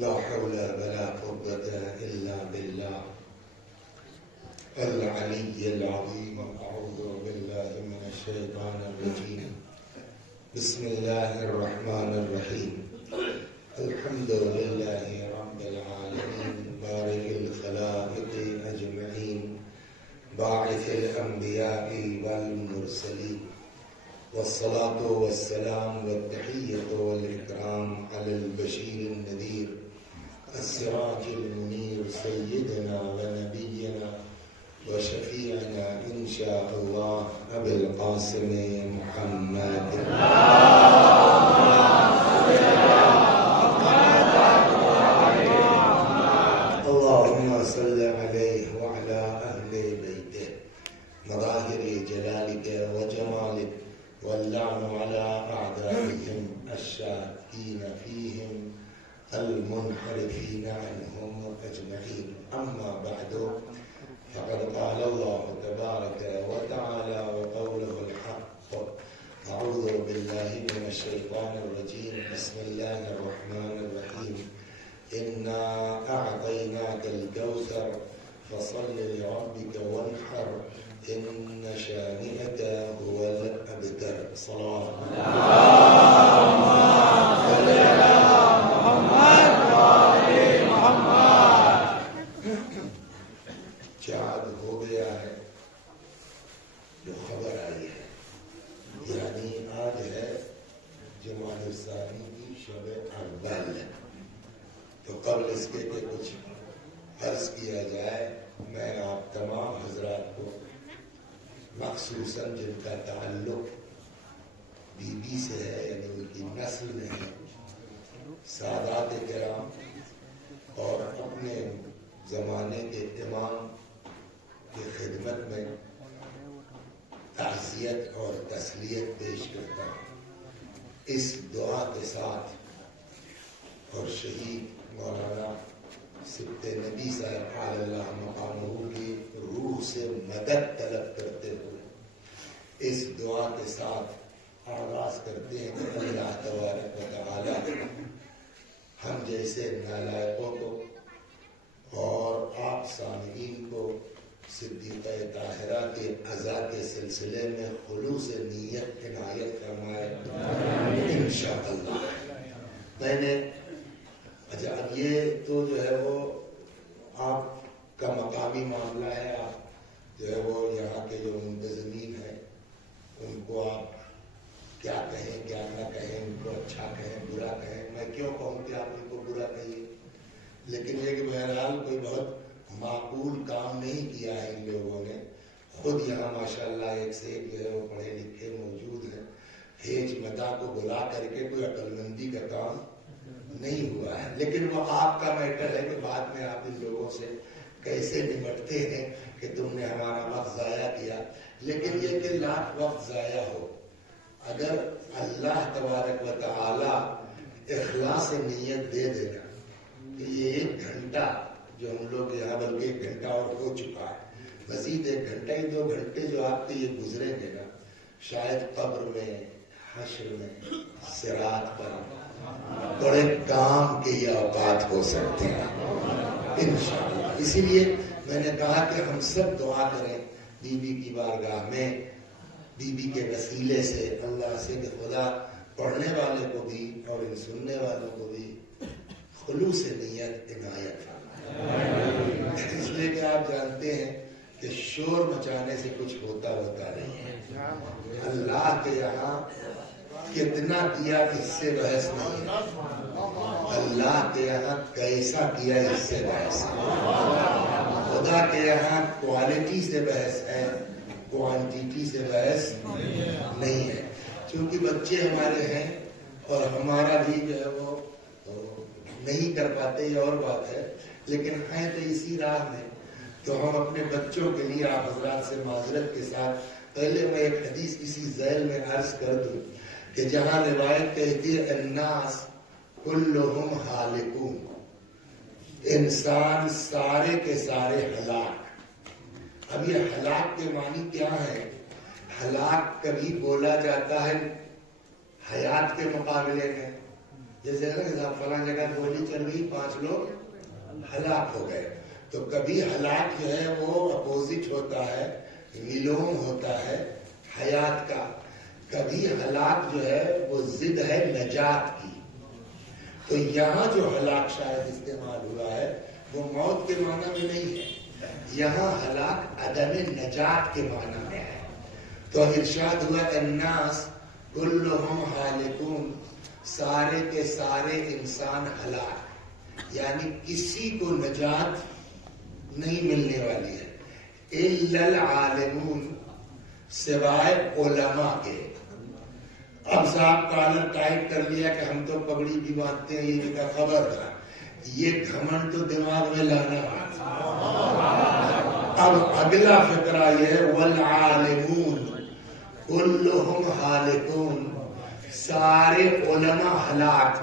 لا حول ولا قوة إلا بالله العلي العظيم. أعوذ بالله من الشيطان الرجيم. بسم الله الرحمن الرحيم. الحمد لله رب العالمين بارئ الخلائق أجمعين باعث الأنبياء والمرسلين والصلاة والسلام والتحية والإكرام على البشير النذير السراج المنير سيدنا ونبينا وشفيعنا إن شاء الله أبي القاسم محمد. اللهم صل عليه وعلى أهل بيته مظاهر جلالك وجمالك واللعن على أعدائهم الشاكين فيهم المنحرفين عنهم أجمعين. أما بعد فقد قال الله تبارك وتعالى وقوله الحق. أعوذ بالله من الشيطان الرجيم. بسم الله الرحمن الرحيم. إنا أعطيناك الكوثر فصل لربك وانحر إن شانئك هو الأبتر. صلاة چاند ہو گیا ہے جو خبر آئی ہے، یعنی آج ہے جمادی الثانی کی شب اول. تو قبل اس کے کچھ عرض کیا جائے. میں آپ تمام حضرات کو مخصوصاً جن کا تعلق بی بی سے ہے، یعنی ان کی نسل میں ہے، سادات کرام اور اپنے زمانے کے امام کی خدمت میں تعزیت اور تسلیت پیش کرتا ہوں اس دعا کے ساتھ، اور شہید مولانا سبط نبی صاحب علی اللہ مقامہ کی روح سے مدد طلب کرتے ہوئے اس دعا کے ساتھ آغاز کرتے ہیں کہ اللہ تبارک و تعالی ہم جیسے نالائقوں کو اور آپ سامعین کو صدیقہ طاہرہ کے عزا کے سلسلے میں خلوص نیت عنایت فرمائے انشاءاللہ. میں نے اب یہ تو جو ہے وہ آپ کا مقامی معاملہ ہے. آپ جو ہے وہ یہاں کے جو منتظمین ہیں ان کو آپ کیا کہیں کیا نہ کہیں، ان کو اچھا کہیں برا کہیں. میں کیوں کہوں کہ آپ ان کو برا کہیے، لیکن یہ کہ بہرحال کوئی بہت معقول کام نہیں کیا ہے ان لوگوں نے. خود یہاں ماشاءاللہ ایک سے ایک جو ہے وہ پڑھے لکھے موجود ہیں. ہیج مدہ کو بلا کر کے کوئی عقل مندی کا کام نہیں ہوا ہے، لیکن وہ آپ کا میٹر ہے کہ بعد میں آپ ان لوگوں سے کیسے نمٹتے ہیں کہ تم نے ہمارا وقت ضائع کیا. لیکن یہ کہ لاکھ وقت ضائع ہو، اگر اللہ تبارک و تعالی اخلاص نیت دے دینا کہ یہ 1 گھنٹہ جو ہم لوگ یہاں، بلکہ 1 گھنٹہ اور ہو چکا ہے، مزید 1 گھنٹہ ہی 2 گھنٹے جو آپ کے یہ گزریں گے نا، شاید قبر میں، حشر میں، صراط پر بڑے کام کے یہ اوقات ہو سکتے ہیں انشاءاللہ. اسی لیے میں نے کہا کہ ہم سب دعا کریں بی بی کی بارگاہ میں، بی بی کے وسیلے سے اللہ سے کہ خدا پڑھنے والے کو بھی اور ان سننے والوں کو بھی خلوص نیت عنایت فرمائے. اس لیے کہ آپ جانتے ہیں کہ شور مچانے سے کچھ ہوتا نہیں ہے. اللہ کے یہاں کتنا کیا اس سے بحث نہیں ہے، اللہ کے یہاں کیسا کیا اس سے بحث ہے. خدا کے یہاں کوالٹی سے بحث ہے، کوانٹیٹی سے بحث نہیں ہے. چونکہ بچے ہمارے ہیں اور ہمارا بھی جو ہے وہ نہیں کر پاتے، یہ اور بات ہے، لیکن ہیں تو اسی راہ میں. تو ہم اپنے بچوں کے لیے آپ حضرات سے معذرت کے ساتھ پہلے میں ایک حدیث کسی ذیل میں عرض کر دوں کہ جہاں روایت کہتی ہے الناس کلہم ہالکون، انسان سارے کے سارے ہلاک. اب یہ ہلاک کے معنی کیا ہے؟ ہلاک کبھی بولا جاتا ہے حیات کے مقابلے میں، جیسے فلاں جگہ گولی چل رہی 5 لوگ ہلاک ہو گئے. تو کبھی ہلاک جو ہے وہ اپوزٹ ہوتا ہے، ویلوم ہوتا ہے حیات کا، کبھی ہلاک جو ہے وہ ضد ہے نجات کی. تو یہاں جو ہلاک شاید استعمال ہوا ہے وہ موت کے معنی میں نہیں ہے، یہاں ہلاک عدم نجات کے معنی میں ہے. تو ارشاد ہوا الناس کلہم ہالکون، سارے کے سارے انسان ہلاک، یعنی کسی کو نجات نہیں ملنے والی ہے. الا العالمون، سوائے علماء کے. اب صاحب کالر ٹائٹ کر لیا کہ ہم تو پگڑی بھی باندھتے ہیں، یہ کا خبر تھا، یہ گھمنڈ تو دماغ میں لانا ہے. اب اگلا فقرہ یہ والعالمون کلہم ہالکون، سارے علماء ہلاک،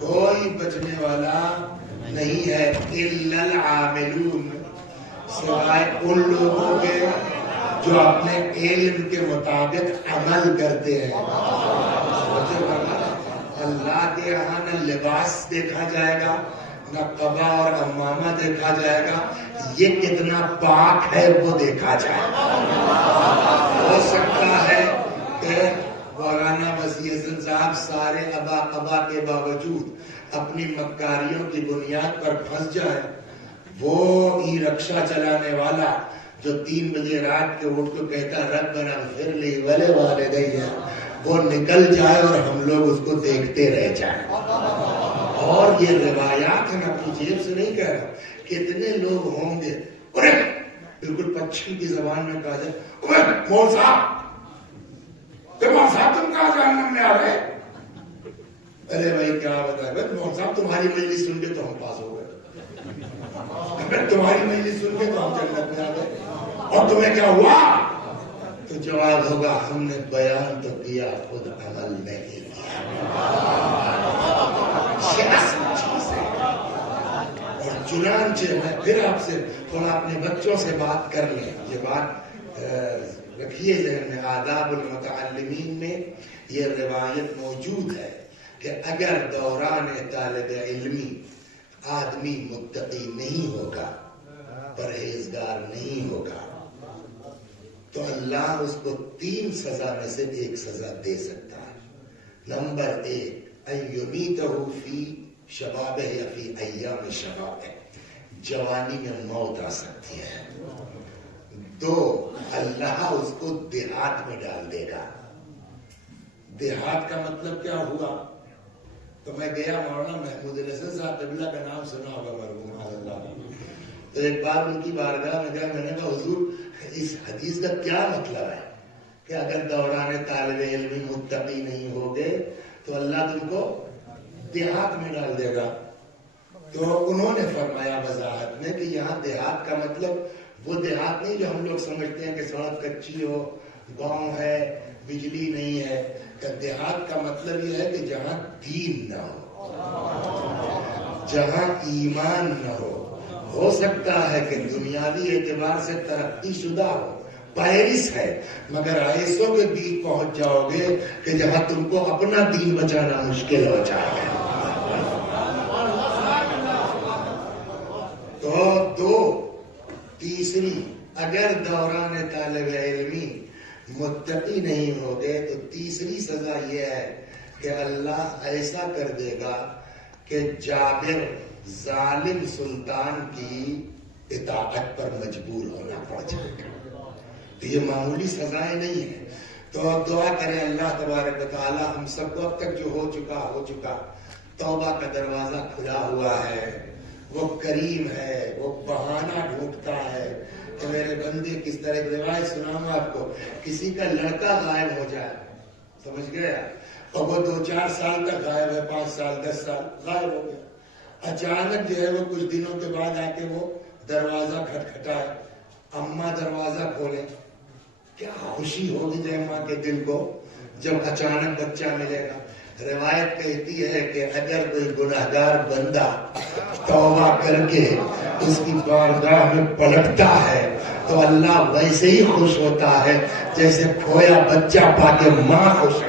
کوئی بچنے والا نہیں ہے. الا العاملون، سوائے ان لوگوں کے جو اپنے علم کے مطابق عمل کرتے ہیں. اللہ کے یہاں نہ لباس دیکھا جائے گا، نہ قبا اور عمامہ دیکھا جائے گا، یہ کتنا پاک ہے وہ دیکھا جائے گا. ہو سکتا ہے کہ مولانا وسیع حسن صاحب سارے ابا قبا کے باوجود اپنی مکاریوں کی بنیاد پر پھنس جائے. وہ ای رکشہ چلانے والا جو 3 بجے رات کے اٹھ کو کہتا ربنا اغفر لی ولوالدی، وہ نکل جائے اور ہم لوگ اس کو دیکھتے رہ جائیں. اور یہ روایات ہیں، اپنی جیب سے نہیں کہہ رہا. کتنے لوگ ہوں گے بالکل پچھم کی زبان میں کہا جائے مول صاحب تم کہاں جہنم میں آ رہے؟ ارے بھائی کیا بتائے مول صاحب، تمہاری مجلس سن کے تو ہم پاس ہو گئے، تمہاری مجلس سن کے تو ہم جنت میں آ گئے، اور تمہیں کیا ہوا؟ تو جواب ہوگا ہم نے بیان تو کیا، خود عمل نہیں کیا. یہ اصل چیز ہے. اور چنانچہ میں پھر آپ سے تھوڑا اپنے بچوں سے بات کر لیں، یہ بات رکھیے ذہن میں. آداب المتعلمین میں یہ روایت موجود ہے کہ اگر دوران طالب علمی آدمی متقی نہیں ہوگا، پرہیزگار نہیں ہوگا، تو اللہ اس کو 3 سزا میں سے 1 سزا دے سکتا ہے. نمبر 1 ان یمیتہ فی شبابہ یا فی ایام شبابہ، جوانی میں موت آ سکتی ہے. 2 اللہ اس کو دیہات میں ڈال دے گا. دیہات کا مطلب کیا ہوا؟ تو میں گیا مولانا محمود الحسن صاحب قبلہ کا نام سنا ہوگا مرحوم اللہ، تو ایک بار ان کی بارگاہ میں گیا، میں نے کہا حضور اس حدیث کا کیا مطلب ہے کہ اگر دوران طالب علمی متقی نہیں ہوگے تو اللہ تم کو دیہات میں ڈال دے گا. تو انہوں نے فرمایا وضاحت میں کہ یہاں دیہات کا مطلب وہ دیہات نہیں جو ہم لوگ سمجھتے ہیں کہ سڑک کچی ہو، گاؤں ہے، بجلی نہیں ہے. کہ دیہات کا مطلب یہ ہے کہ جہاں دین نہ ہو، جہاں ایمان نہ ہو. ہو سکتا ہے کہ دنیاوی اعتبار سے ترقی شدہ ہو، پیرس ہے، مگر ایسوں کے بیچ پہنچ جاؤ گے کہ جہاں تم کو اپنا دین بچانا مشکل ہو جائے گا. تو 2 تیسری، اگر دوران طالب علمی متقی نہیں ہوگے تو تیسری سزا یہ ہے کہ اللہ ایسا کر دے گا کہ جابر ظالم سلطان کی اطاعت پر مجبور ہونا پڑ جائے گا. تو یہ معمولی سزائیں نہیں ہیں. تو دعا کریں اللہ تبارک و تعالی ہم سب کو اب تک جو ہو چکا، توبہ کا دروازہ کھلا ہوا ہے. وہ کریم ہے، وہ بہانہ ڈھونڈتا ہے کہ میرے بندے کس طرح. ایک روایت سناؤں آپ کو، کسی کا لڑکا غائب ہو جائے، سمجھ گیا، اور وہ 2-4 سال تک غائب ہے، 5 سال 10 سال غائب ہو گیا. اچانک جو ہے وہ کچھ دنوں کے بعد آ کے وہ دروازہ کھٹکھٹائے، اماں دروازہ کھولے. کیا خوشی ہوگی جائے ماں کے دل کو جب اچانک بچہ ملے گا. روایت کہتی ہے کہ اگر کوئی گناہگار بندہ توبہ کر کے اس کی بارگاہ میں پلٹتا ہے تو اللہ ویسے ہی خوش ہوتا ہے جیسے کھویا بچہ پا کے ماں خوش ہو جائے.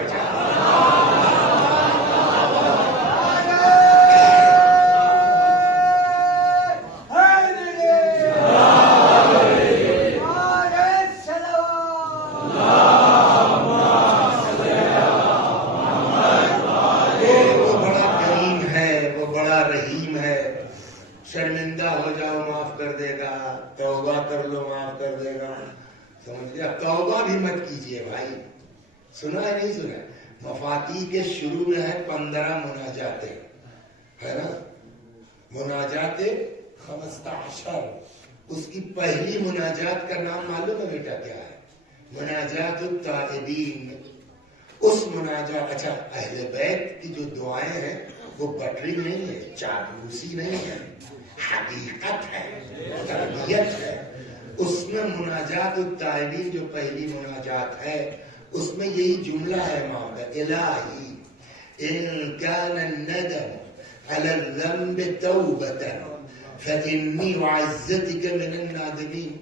شرمندہ ہو جاؤ معاف کر دے گا، توبہ کر لو معاف کر دے گا. سمجھ گیا؟ توبہ بھی مت کیجئے بھائی. سنا ہے نہیں سنا؟ مفاتیح کے شروع میں ہے 15 مناجاتیں، ہے نا؟ مناجات 15. اس کی پہلی مناجات کا نام معلوم ہے بیٹا کیا ہے؟ مناجات التائبین. اس مناجات، اچھا اہل بیت کی جو دعائیں ہیں وہ بٹری نہیں ہے، چاپلوسی نہیں ہے، حقیقت ہے، تربیت ہے. اس میں مناجات التائبین جو پہلی مناجات ہے اس میں یہی جملہ ہے ماں کا، الہی ان کان الندم علی الذنب توبۃ فإنی وعزتک من النادمین.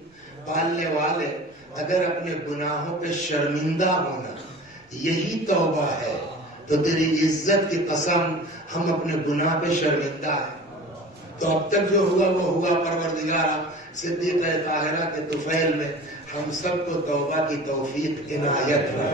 پالنے والے اگر اپنے گناہوں پہ شرمندہ ہونا یہی توبہ ہے تو تیری عزت کی قسم ہم اپنے گناہ پہ شرمندہ ہیں. تو اب تک جو ہوا وہ ہوا. پروردگارہ صدیقہ طاہرہ کے طفیل میں ہم سب کو توبہ کی توفیق عنایت ہو.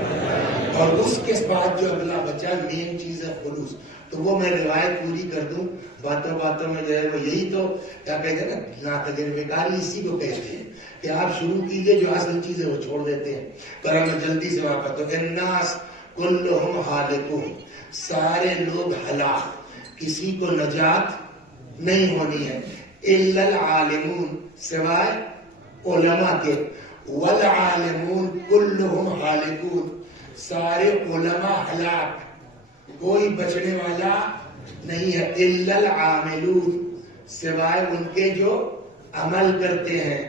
اور اس کے بعد جو اگلا بچہ مین چیز ہے خلوص. تو وہ میں روایت پوری کر دوں، باتوں باتوں میں جو ہے وہ یہی تو کیا کہتے ہیں نا، ناتجربےکاری اسی کو کہتے ہیں کہ آپ شروع کیجئے، جو اصل چیز ہے وہ چھوڑ دیتے ہیں. کرا میں جلدی سے واپس. تو الناس کلہم ہالکون، سارے لوگ ہلاک، کسی کو نجات نہیں ہونی ہے. الا العالمون، سوائے علماء کے. والعالمون کلہم ہالکون، سارے علماء ہلاک، کوئی بچنے والا نہیں ہے. الا العاملون، سوائے ان کے جو عمل کرتے ہیں.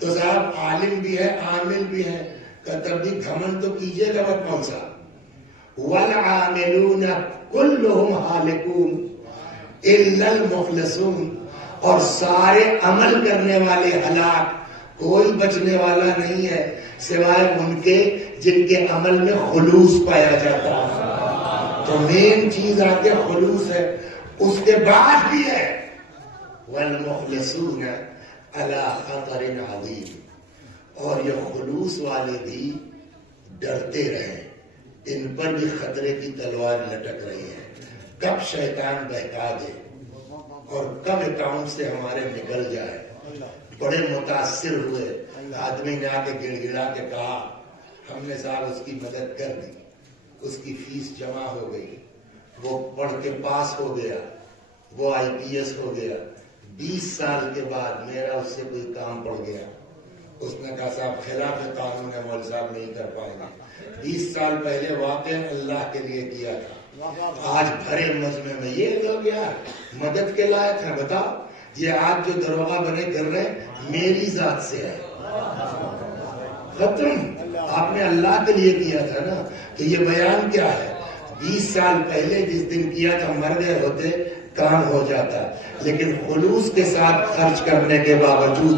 تو صاحب عالم بھی ہے عامل بھی ہے، تب بھی گھمنڈ تو کیجئے گا مت کون سا. والعاملون کلہم ہالکون الا المخلصون، اور سارے عمل کرنے والے ہلاک، کوئی بچنے والا نہیں ہے سوائے ان کے جن کے عمل میں خلوص پایا جاتا ہے. تو مین چیز آگے خلوص ہے. اس کے بعد بھی ہے والمخلصون علی خطر عظیم، اور یہ خلوص والے بھی ڈرتے رہیں، ان پر بھی خطرے کی تلوار لٹک رہی ہے. کب شیطان بہکا دے اور کب اکاؤنٹ سے ہمارے نکل جائے. بڑے متاثر ہوئے. آدمی نے آ کے گڑ گڑا کے کہا ہم نے صاحب اس کی مدد کر دی، اس کی فیس جمع ہو گئی، وہ پڑھ کے پاس ہو گیا، وہ IPS ہو گیا. 20 سال کے بعد میرا اس سے کوئی کام پڑ گیا. اس نے کہا صاحب خلاف قانون ہے مول صاحب، نہیں کر پائیں گے. 20 سال پہلے واقع اللہ کے لیے کیا تھا، آج بھرے مجمع میں یہ لوگ یار مدد کے لائق ہیں. بتاؤ یہ آج جو دروغہ بنے کر رہے ہیں میری ذات سے ہے. ختم. آپ نے اللہ کے لیے کیا تھا نا. تو یہ بیان کیا ہے؟ 20 سال پہلے جس دن کیا تھا مر گئے ہوتے کام ہو جاتا، لیکن خلوص کے ساتھ خرچ کرنے کے باوجود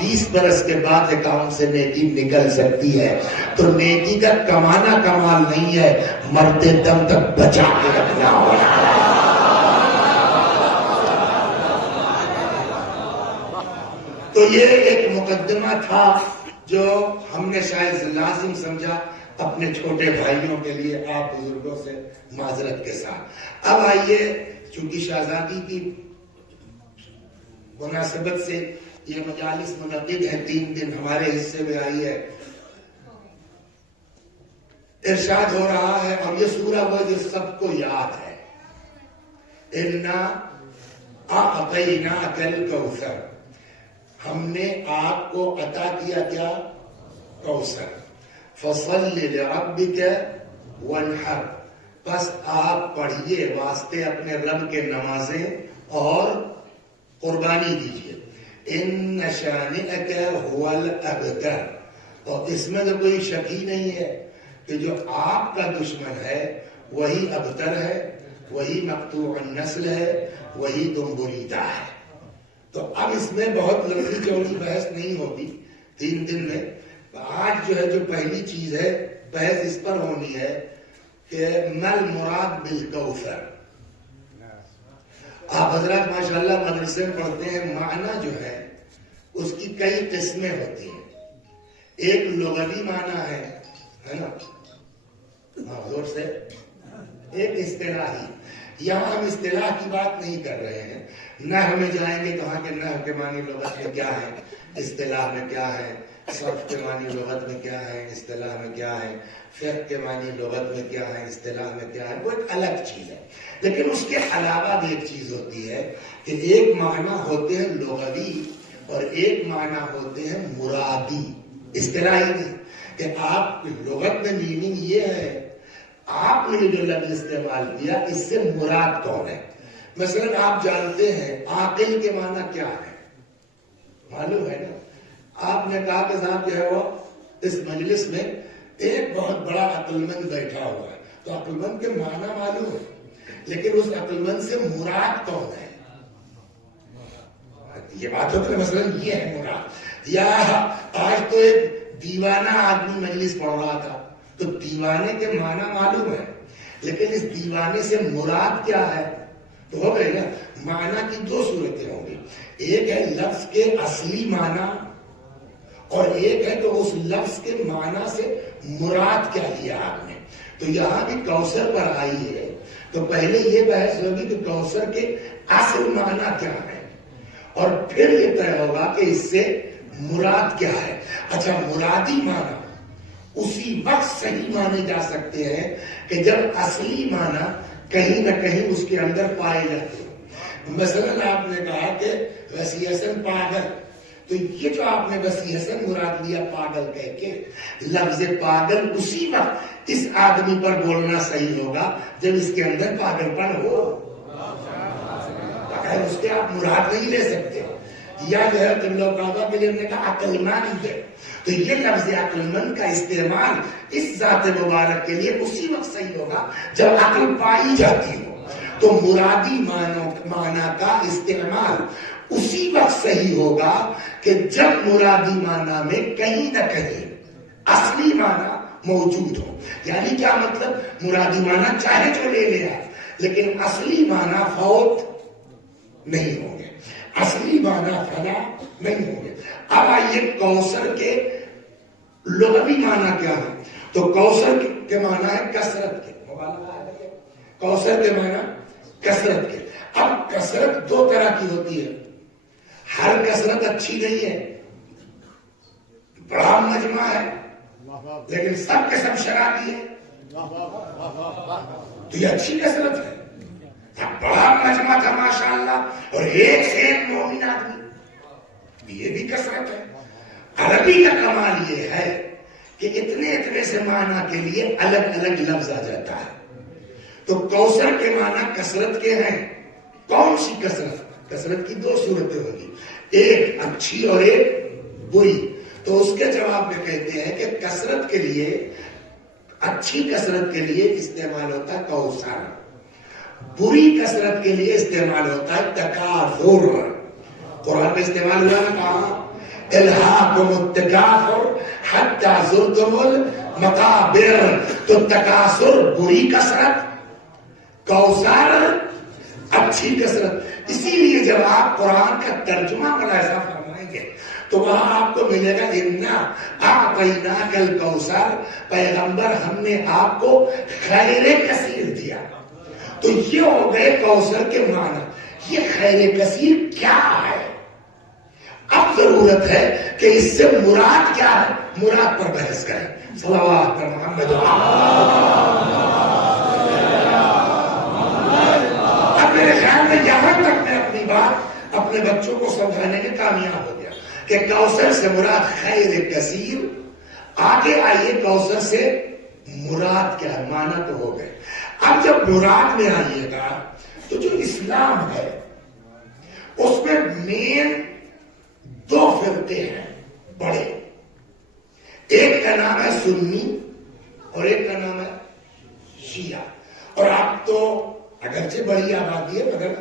20 برس کے بعد اکاؤنٹ سے نیکی نکل سکتی ہے. تو نیکی کا کمانا کمال نہیں ہے، مرتے دم تک بچا کے رکھنا ہوگا. تو یہ ایک مقدمہ تھا جو ہم نے شاید لازم سمجھا اپنے چھوٹے بھائیوں کے لیے، آپ بزرگوں سے معذرت کے ساتھ. اب آئیے، چونکہ شہزادی کی مناسبت سے یہ مجالس منعقد ہیں، 3 دن ہمارے حصے میں آئی ہے. ارشاد ہو رہا ہے، اور یہ سورہ وہ جو سب کو یاد ہے، اِنَّا أَعْطَيْنَاكَ الْكَوْثَرَ، ہم نے آپ کو عطا کیا کیا؟ کوثر. فَصَلِّ لِرَبِّكَ وَانْحَرْ، بس آپ پڑھیے واسطے اپنے رب کے نمازیں اور قربانی دیجیے. إِنَّ شَانِئَكَ هُوَ الْأَبْتَرُ، اور اس میں تو کوئی شک ہی نہیں ہے کہ جو آپ کا دشمن ہے وہی ابتر ہے، وہی مقطوع النسل ہے، وہی دم بریدہ ہے. تو اب اس میں بہت لمبی چوڑی بحث نہیں ہوگی 3 دن میں. آج جو ہے جو پہلی چیز ہے بحث اس پر ہونی ہے کہ مل مراد بالکوثر. آپ حضرات ماشاءاللہ مدرسے میں پڑھتے ہیں، معنی جو ہے اس کی کئی قسمیں ہوتی ہیں. ایک لغوی معنی ہے نا، زور سے. ایک اصطلاحی، یہاں ہم اصطلاح کی بات نہیں کر رہے ہیں، نحو میں جائیں گے تو وہاں کے نحو کے معنی لغت میں کیا ہے، اصطلاح میں کیا ہے، صرف کے معنی لغت میں کیا ہے، اصطلاح میں کیا ہے، فقہ کے معنی لغت میں کیا ہے، اصطلاح میں کیا ہے، وہ ایک الگ چیز ہے۔ لیکن اس کے علاوہ بھی ایک چیز ہوتی ہے کہ ایک معنی ہوتے ہیں لغوی اور ایک معنی ہوتے ہیں مرادی، اصطلاحی نہیں، کہ آپ لغت میں میننگ یہ ہے، آپ نے جو لفظ استعمال کیا اس سے مراد کون ہے۔ مثلا آپ جانتے ہیں عاقل کے معنی کیا ہے، معلوم ہے نا؟ آپ نے کہا کہ صاحب جو ہے وہ اس مجلس میں ایک بہت بڑا عقل مند بیٹھا ہوا ہے، تو عقل مند کے معنی معلوم ہے، لیکن اس عقل مند سے مراد کون ہے، یہ بات ہوتی ہے۔ مثلا یہ ہے مراد، یا آج تو ایک دیوانہ آدمی مجلس پڑھ رہا تھا، تو دیوانے کے معنی معلوم ہے، لیکن اس دیوانے سے مراد کیا ہے، تو ہو گئے نا۔ معنی کی دو صورتیں ہوں گی، ایک ہے لفظ کے اصلی معنی اور ایک ہے کہ اس لفظ کے معنی سے مراد کیا لیا آپ نے۔ تو یہاں بھی کوثر پر آئی ہے تو پہلے یہ بحث ہوگی کہ کوثر کے اصل معنی کیا ہے، اور پھر یہ طے ہوگا کہ اس سے مراد کیا ہے۔ اچھا، مرادی معنی اسی وقت صحیح مانے جا سکتے ہیں کہ جب اصلی معنی کہیں نہ کہیں اس کے اندر پائے جاتے ہیں۔ مثلا آپ نے کہا کہ وسیع حسن پاگل، تو یہ جو آپ نے وسیع حسن مراد لیا پاگل کہہ کے، لفظ پاگل اسی وقت اس آدمی پر بولنا صحیح ہوگا جب اس کے اندر پاگل پن ہو، بغیر اس کے آپ مراد نہیں لے سکتے۔ یا جو ہے تم لوگ کعبہ کے لیے ہم نے کہا عقل مند ہے، تو یہ لفظ عقل مند کا استعمال اس ذات مبارک کے لیے اسی وقت صحیح ہوگا جب عقل پائی جاتی ہو۔ تو مرادی معنی کا استعمال اسی وقت صحیح ہوگا کہ جب مرادی معنی میں کہیں نہ کہیں اصلی معنی موجود ہو۔ یعنی کیا مطلب، مرادی معنی چاہے جو لے لے آئے لیکن اصلی معنی فوت نہیں ہوں گے، اصلی معنی فنا نہیں ہوں گے۔ اب آئیے کوثر کے لغوی معنی کیا ہے، تو کوثر کے معنی ہے کثرت کے، کوثر کے معنی کثرت کے۔ اب کثرت دو طرح کی ہوتی ہے، ہر کثرت اچھی نہیں ہے، بڑا مجمع ہے لیکن سب کے سب شرابی ہے تو یہ اچھی کثرت ہے۔ بڑا مجمع تھا ماشاءاللہ اور ایک سے ایک مومن آدمی، یہ بھی کثرت ہے۔ عربی کا کمال یہ ہے کہ اتنے سے معنی کے لیے الگ الگ لفظ آ جاتا ہے۔ تو کوثر کے معنی کثرت کے ہیں۔ کون سی کثرت؟ کثرت کی دو صورتیں ہوگی، ایک اچھی اور ایک بری۔ تو اس کے جواب میں کہتے ہیں کہ کثرت کے لیے، اچھی کثرت کے لیے استعمال ہوتا ہے کوثر، بری کثرت کے لیے استعمال ہوتا ہے تکاثر۔ قرآن میں استعمال ہوا ہے کہاں، الہاکم التکاثر حتی زرتم المقابر۔ تو تکاثر بری کثرت، کوثر اچھی کثرت۔ اسی لیے جب آپ قرآن کا ترجمہ ملاحظہ فرمائیں گے تو وہاں آپ کو ملے گا انا اعطیناک الکوثر، پیغمبر ہم نے آپ کو خیر کثیر دیا۔ تو یہ ہو گئے کوثر کے معنی۔ یہ خیر کثیر کیا ہے؟ اب ضرورت ہے کہ اس سے مراد کیا ہے، مراد پر بحث کریں۔ صلوات پر محمد۔ اب میرے خیال میں یہاں تک میں اپنی بات اپنے بچوں کو سمجھانے میں کامیاب ہو گیا کہ کوثر سے مراد خیر کثیر۔ آگے آئیے کوثر سے مراد کیا ہے، معنی تو ہو گئے۔ اب جب مراد میں آئیے گا تو جو اسلام ہے اس میں مین دو فرقے ہیں بڑے، ایک کا نام ہے سنی اور ایک کا نام ہے شیعہ۔ اور آپ تو اگرچہ بڑی آبادی ہے مگر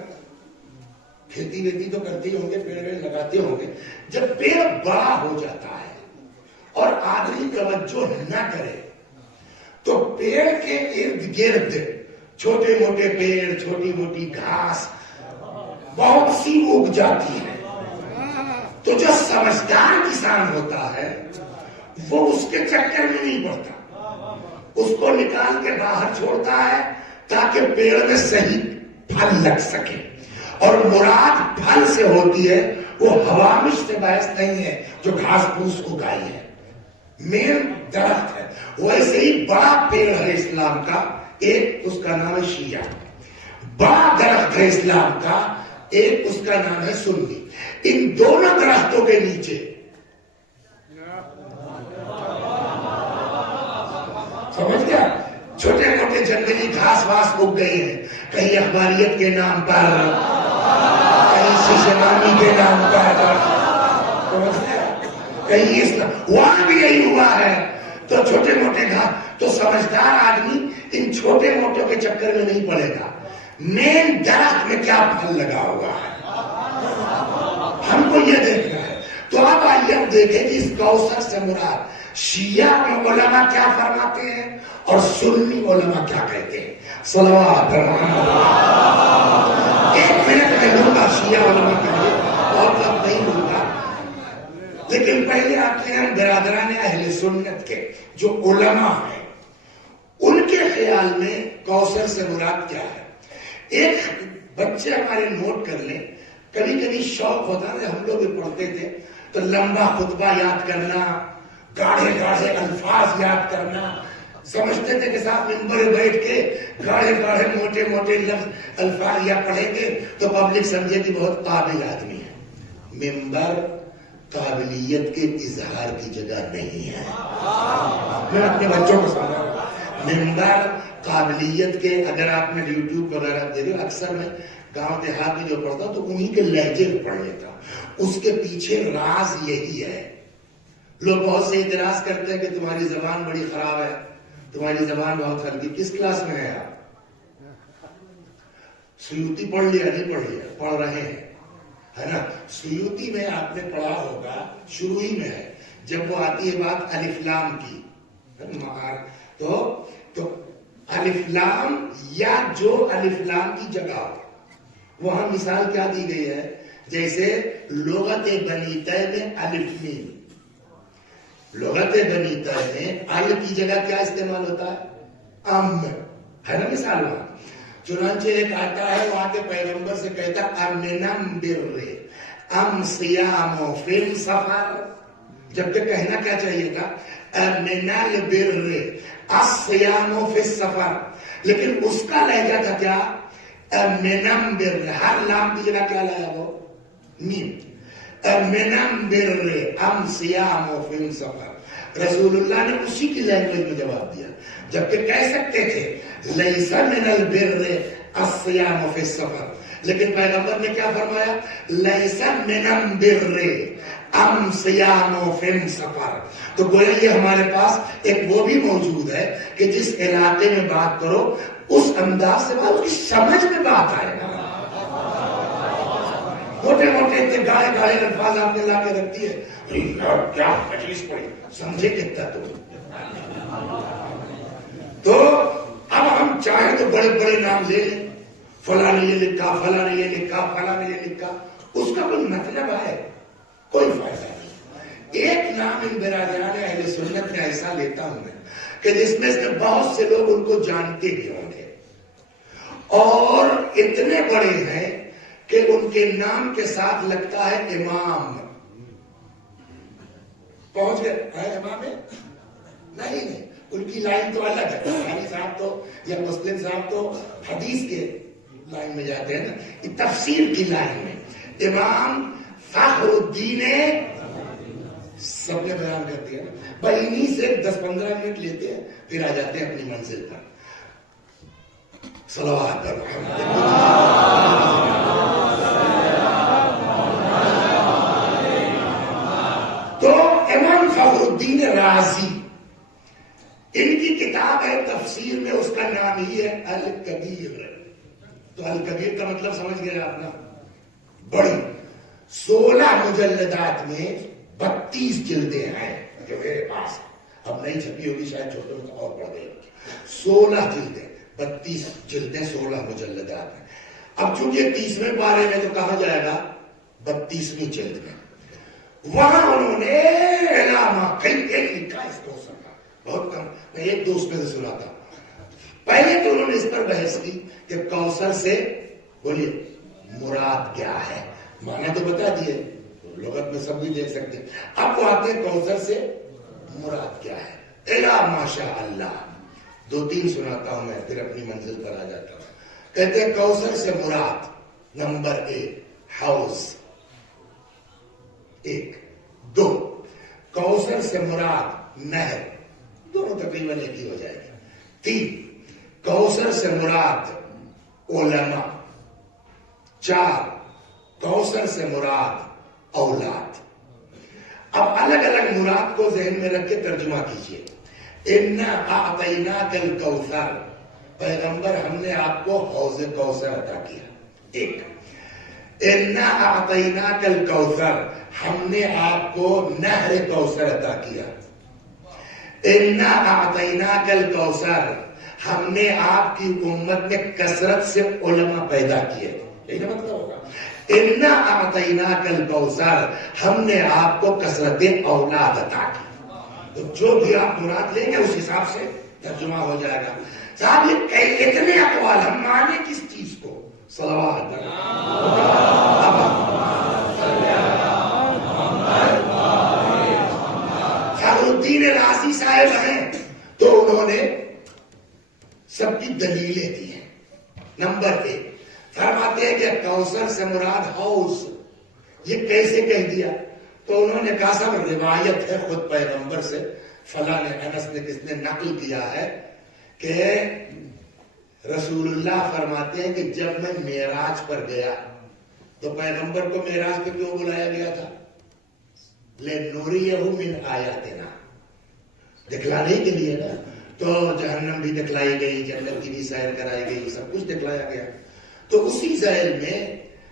کھیتی ویتی تو کرتے ہوں گے، پیڑ ویڑ لگاتے ہوں گے۔ جب پیڑ بڑا ہو جاتا ہے اور آدمی توجہ نہ کرے تو پیڑ کے ارد گرد چھوٹے موٹے پیڑ، چھوٹی موٹی گھاس بہت سی اگ جاتی ہے۔ تو جو سمجھدار کسان ہوتا ہے وہ اس کے چکر میں نہیں پڑتا، اس کو نکال کے باہر چھوڑتا ہے تاکہ پیڑ میں صحیح پھل لگ سکے. اور مراد پھل سے ہوتی ہے وہ حوامش سے باعث نہیں ہے جو گھاس پھوس اگائی ہے. مین درخت ہے. ویسے ہی بڑا پیڑ ہے اسلام کا ایک، اس کا نام ہے شیعہ. بڑا درخت ہے اسلام کا ایک، اس کا نام ہے سنی. ان دونوں درختوں کے نیچے سمجھ گیا چھوٹے موٹے جنگلی گھاس واس اگ گئے ہیں، کہیں اخباریت کے نام پر، کہیں شیشنامی کے نام پر، سمجھ گیا کہیں اسلام، وہاں بھی یہی ہوا ہے. تو چھوٹے موٹے گھاس، تو سمجھدار آدمی ان چھوٹے موٹوں کے چکر میں نہیں پڑے گا. مین درخت میں کیا پھل لگا ہوا ہے ہم کو یہ دیکھنا ہے. تو اب آئیے ہم دیکھیں کہ اس کوثر سے مراد شیعہ علماء کیا فرماتے ہیں اور سنی علماء کیا کہتے ہیں. صلوات محمد. ایک منٹ میں لوں گا شیعہ علماء کے لیے، بہت وقت نہیں لوں گا، لیکن پہلے آتے ہیں برادران اہل سنت کے جو علماء ہیں، ان کے خیال میں کوثر سے مراد کیا ہے. ایک بچے ہمارے نوٹ کر لیں، کبھی کبھی شوق ہوتا ہے، ہم لوگ بھی پڑھتے تھے تو لمبا خطبہ یاد کرنا، گاڑھے گاڑھے الفاظ یاد کرنا، سمجھتے تھے کہ صاحب ممبر بیٹھ کے گاڑھے گاڑھے موٹے موٹے لفظ الفاظ یا پڑھیں گے تو پبلک سمجھے کہ بہت قابل آدمی ہے. ممبر قابلیت کے اظہار کی جگہ نہیں ہے. میں اپنے بچوں کو سمجھا، ممبر قابلیت کے، اگر آپ نے یوٹیوب وغیرہ دیکھے، اکثر میں گاؤں دیہات میں جو پڑھتا ہوں تو انہی کے لہجے میں پڑھ لیتا ہوں. اس کے پیچھے راز یہی ہے. لوگ بہت سے اعتراض کرتے ہیں کہ تمہاری زبان بڑی خراب ہے، تمہاری زبان بہت ہلکی. کس کلاس میں ہے آپ؟ سیوتی پڑھ لیا نہیں پڑھ لیا؟ پڑھ رہے ہیں، ہے نا. سیوتی میں آپ نے پڑھا ہوگا، شروع ہی میں ہے جب وہ آتی ہے بات الف لام کی، تو الف لام یا جو الف لام کی جگہ ہو، وہاں مثال کیا دی گئی ہے؟ جیسے لغت بنی تے میں الف میم، لغت بنی تے میں ال کی جگہ کیا استعمال ہوتا ہے؟ ام، ہے نا مثال وہاں. چنانچہ ایک آتا ہے وہاں کے پیغمبر سے کہتا امنم برے ام صیام و فی سفر، جبکہ کہنا کیا چاہیے تھا؟ من البر الصیام فی السفر، لیکن اس کا لہجہ تھا کیا؟ منم بر، ہر لام کی جگہ کیا لایا وہ؟ میم. منم بر ام صیام فی السفر. رسول اللہ نے اسی کی لینگویج میں جواب دیا، جبکہ کہہ سکتے تھے لیس من البر الصیام فی السفر، لیکن پیغمبر نے کیا فرمایا؟ لیس من البر ام صیام فی السفر. تو گویا یہ ہمارے پاس ایک وہ بھی موجود ہے کہ جس علاقے میں بات کرو اس انداز سے بات، اس کی سمجھ میں بات آئے نا. موٹے موٹے اتنے گاڑے گاڑے الفاظ آپ نے لا کے رکھتی ہے، کیا تکلیف پڑی، سمجھے کتنا تو اب ہم چاہیں تو بڑے بڑے نام لے لیں، فلاں نے یہ لکھا، فلاں نے یہ لکھا، فلاں نے یہ لکھا، اس کا کوئی مطلب ہے؟ کوئی فائدہ نہیں. ایک نام ان برادران اہل سنت میں ایسا لیتا ہوں میں کہ جس میں سے بہت سے لوگ ان کو جانتے بھی ہوں گے اور اتنے بڑے ہیں کہ ان کے نام کے ساتھ لگتا ہے امام. پہنچ گئے ہے امام ہے؟ نہیں، ان کی لائن تو الگ ہے. بخاری صاحب تو یا مسلم صاحب تو حدیث کے لائن میں جاتے ہیں نا، یہ تفسیر کی لائن میں امام فخر الدین سب نے بیان کر دیا نا. بھائی انہیں سے 10-15 منٹ لیتے ہیں پھر آ جاتے ہیں اپنی منزل پر. صلوات محمد. تو امام فخر الدین رازی، ان کی کتاب ہے تفسیر میں، اس کا نام ہی ہے الکبیر. تو الکبیر کا مطلب سمجھ گئے آپ نا، بڑی. 16 مجلدات میں 32 جلدیں ہیں جو میرے پاس، اب نہیں چھپی ہوگی شاید، چھوٹے میں اور پڑھ گئے. 16 جلدیں، 32 جلدیں 16 مجلدات ہیں. اب چونکہ 30ویں پارے میں تو کہا جائے گا 32ویں جلد میں، وہاں انہوں نے علامہ کئی ایک لکھا اس کو سکا بہت کم. میں ایک دوست میں سے سنا تھا. پہلے تو انہوں نے اس پر بحث کی کہ کوثر سے بولیے مراد کیا ہے؟ معنی تو بتا دیے، لغت میں سب بھی دیکھ سکتے ہیں. اب وہ آتے ہیں کوثر سے مراد کیا ہے. الا ماشاء اللہ 2-3 سناتا ہوں میں، پھر اپنی منزل پر آ جاتا ہوں. کہتے ہیں کوثر سے مراد نمبر 1 حوض، 1. 2 کوثر سے مراد نہر، دونوں تقریباً ایک ہی ہو جائے گی. 3 کوثر سے مراد علماء. 4 کوثر سے مراد اولاد. اب الگ الگ مراد کو ذہن میں رکھ کے ترجمہ کیجئے. اِنَّا أَعْطَيْنَاكَ الْكَوْثَرَ، پیغمبر ہم نے آپ کو حوض کوثر عطا کیا. 1 اِنَّا أَعْطَيْنَاكَ الْكَوْثَرَ، ہم نے آپ کو نہر کوثر عطا کیا. اِنَّا أَعْطَيْنَاكَ الْكَوْثَرَ، ہم نے آپ کی امت میں کثرت سے علماء پیدا کیے. یہی نا مطلب ہوگا. اِنَّا أَعْطَيْنَاكَ الْكَوْثَرَ، ہم نے آپ کو کثرت اولاد عطا کی. تو جو بھی آپ مراد لیں گے اس حساب سے ترجمہ ہو جائے گا. صاحب یہ اتنے اقوال، ہم مانے کس چیز کو؟ صلوات الدین رازی صاحب ہیں تو انہوں نے سب کی دلیلیں دی ہیں. نمبر 1 فرماتے ہیں کہ کوثر سے مراد حوض. یہ کیسے کہہ دیا؟ تو انہوں نے کہا صاحب روایت ہے خود پیغمبر سے، فلاں نے انس نے کس نے نقل کیا ہے کہ رسول اللہ فرماتے ہیں کہ جب میں معراج پر گیا تو پیغمبر کو معراج پہ کیوں بلایا گیا تھا؟ لِنُرِيَهُ مِنْ آیَاتِنَا، دکھلانے کے لیے نا. تو جہنم بھی دکھلائی گئی، جنت کی بھی سیر کرائی گئی، سب کچھ دکھلایا گیا. تو اسی ذیل میں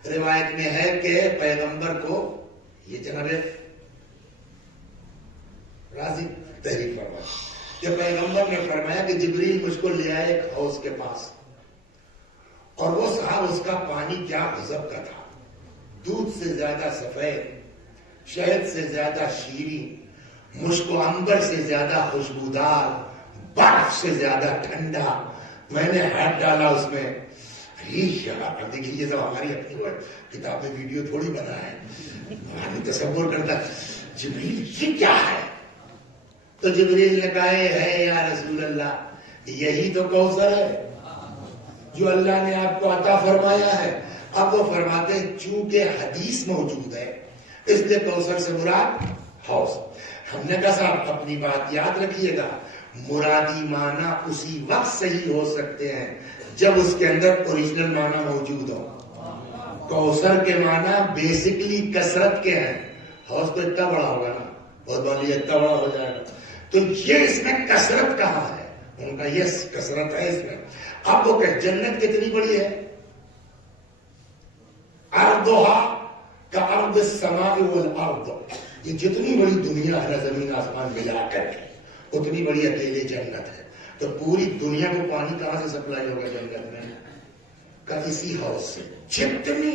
روایت میں ہے کہ پیغمبر کو یہ جناب راضی تحریر فرمایا کہ پیغمبر نے فرمایا کہ جبریل مجھ کو لے آئے ایک حوض کے پاس، اور وہ صاحب اس کا پانی کیا غضب کا تھا، دودھ سے زیادہ سفید، شہد سے زیادہ شیریں، مشک و عنبر سے زیادہ خوشبودار، برف سے زیادہ ٹھنڈا. میں نے ہاتھ ڈالا اس میں. اب دیکھیے یہ سب ہماری اپنی کتاب میں ویڈیو تھوڑی بنا ہے، ہماری تصور کرتا جبریل یہ کیا ہے؟ تو جبریل نے کہا ہے یا رسول اللہ یہی تو کوثر ہے جو اللہ نے آپ کو عطا فرمایا ہے. اب وہ فرماتے ہیں چونکہ حدیث موجود ہے اس لیے کوثر سے مراد حوض. ہم نے کہا صاحب اپنی بات یاد رکھیے گا، مرادی معنی اسی وقت صحیح ہو سکتے ہیں جب اس کے اندر اوریجنل معنی موجود ہو. کوثر کے معنی بیسکلی کثرت کے ہیں. حوض تو اتنا بڑا ہوگا نا، بہت بڑی اتنا بڑا ہو جائے گا. تو یہ اس میں کثرت کہاں ہے؟ ان کا یس کثرت ہے اس میں. اب وہ کہ جنت کتنی بڑی ہے؟ ارضها کارض السماء والارض، یہ جتنی بڑی دنیا ہے زمین آسمان ملا کر کے اتنی بڑی اکیلے جنت ہے. تو پوری دنیا کو پانی کہاں سے سپلائی ہوگا جنت میں؟ کا اسی حوض سے. جتنی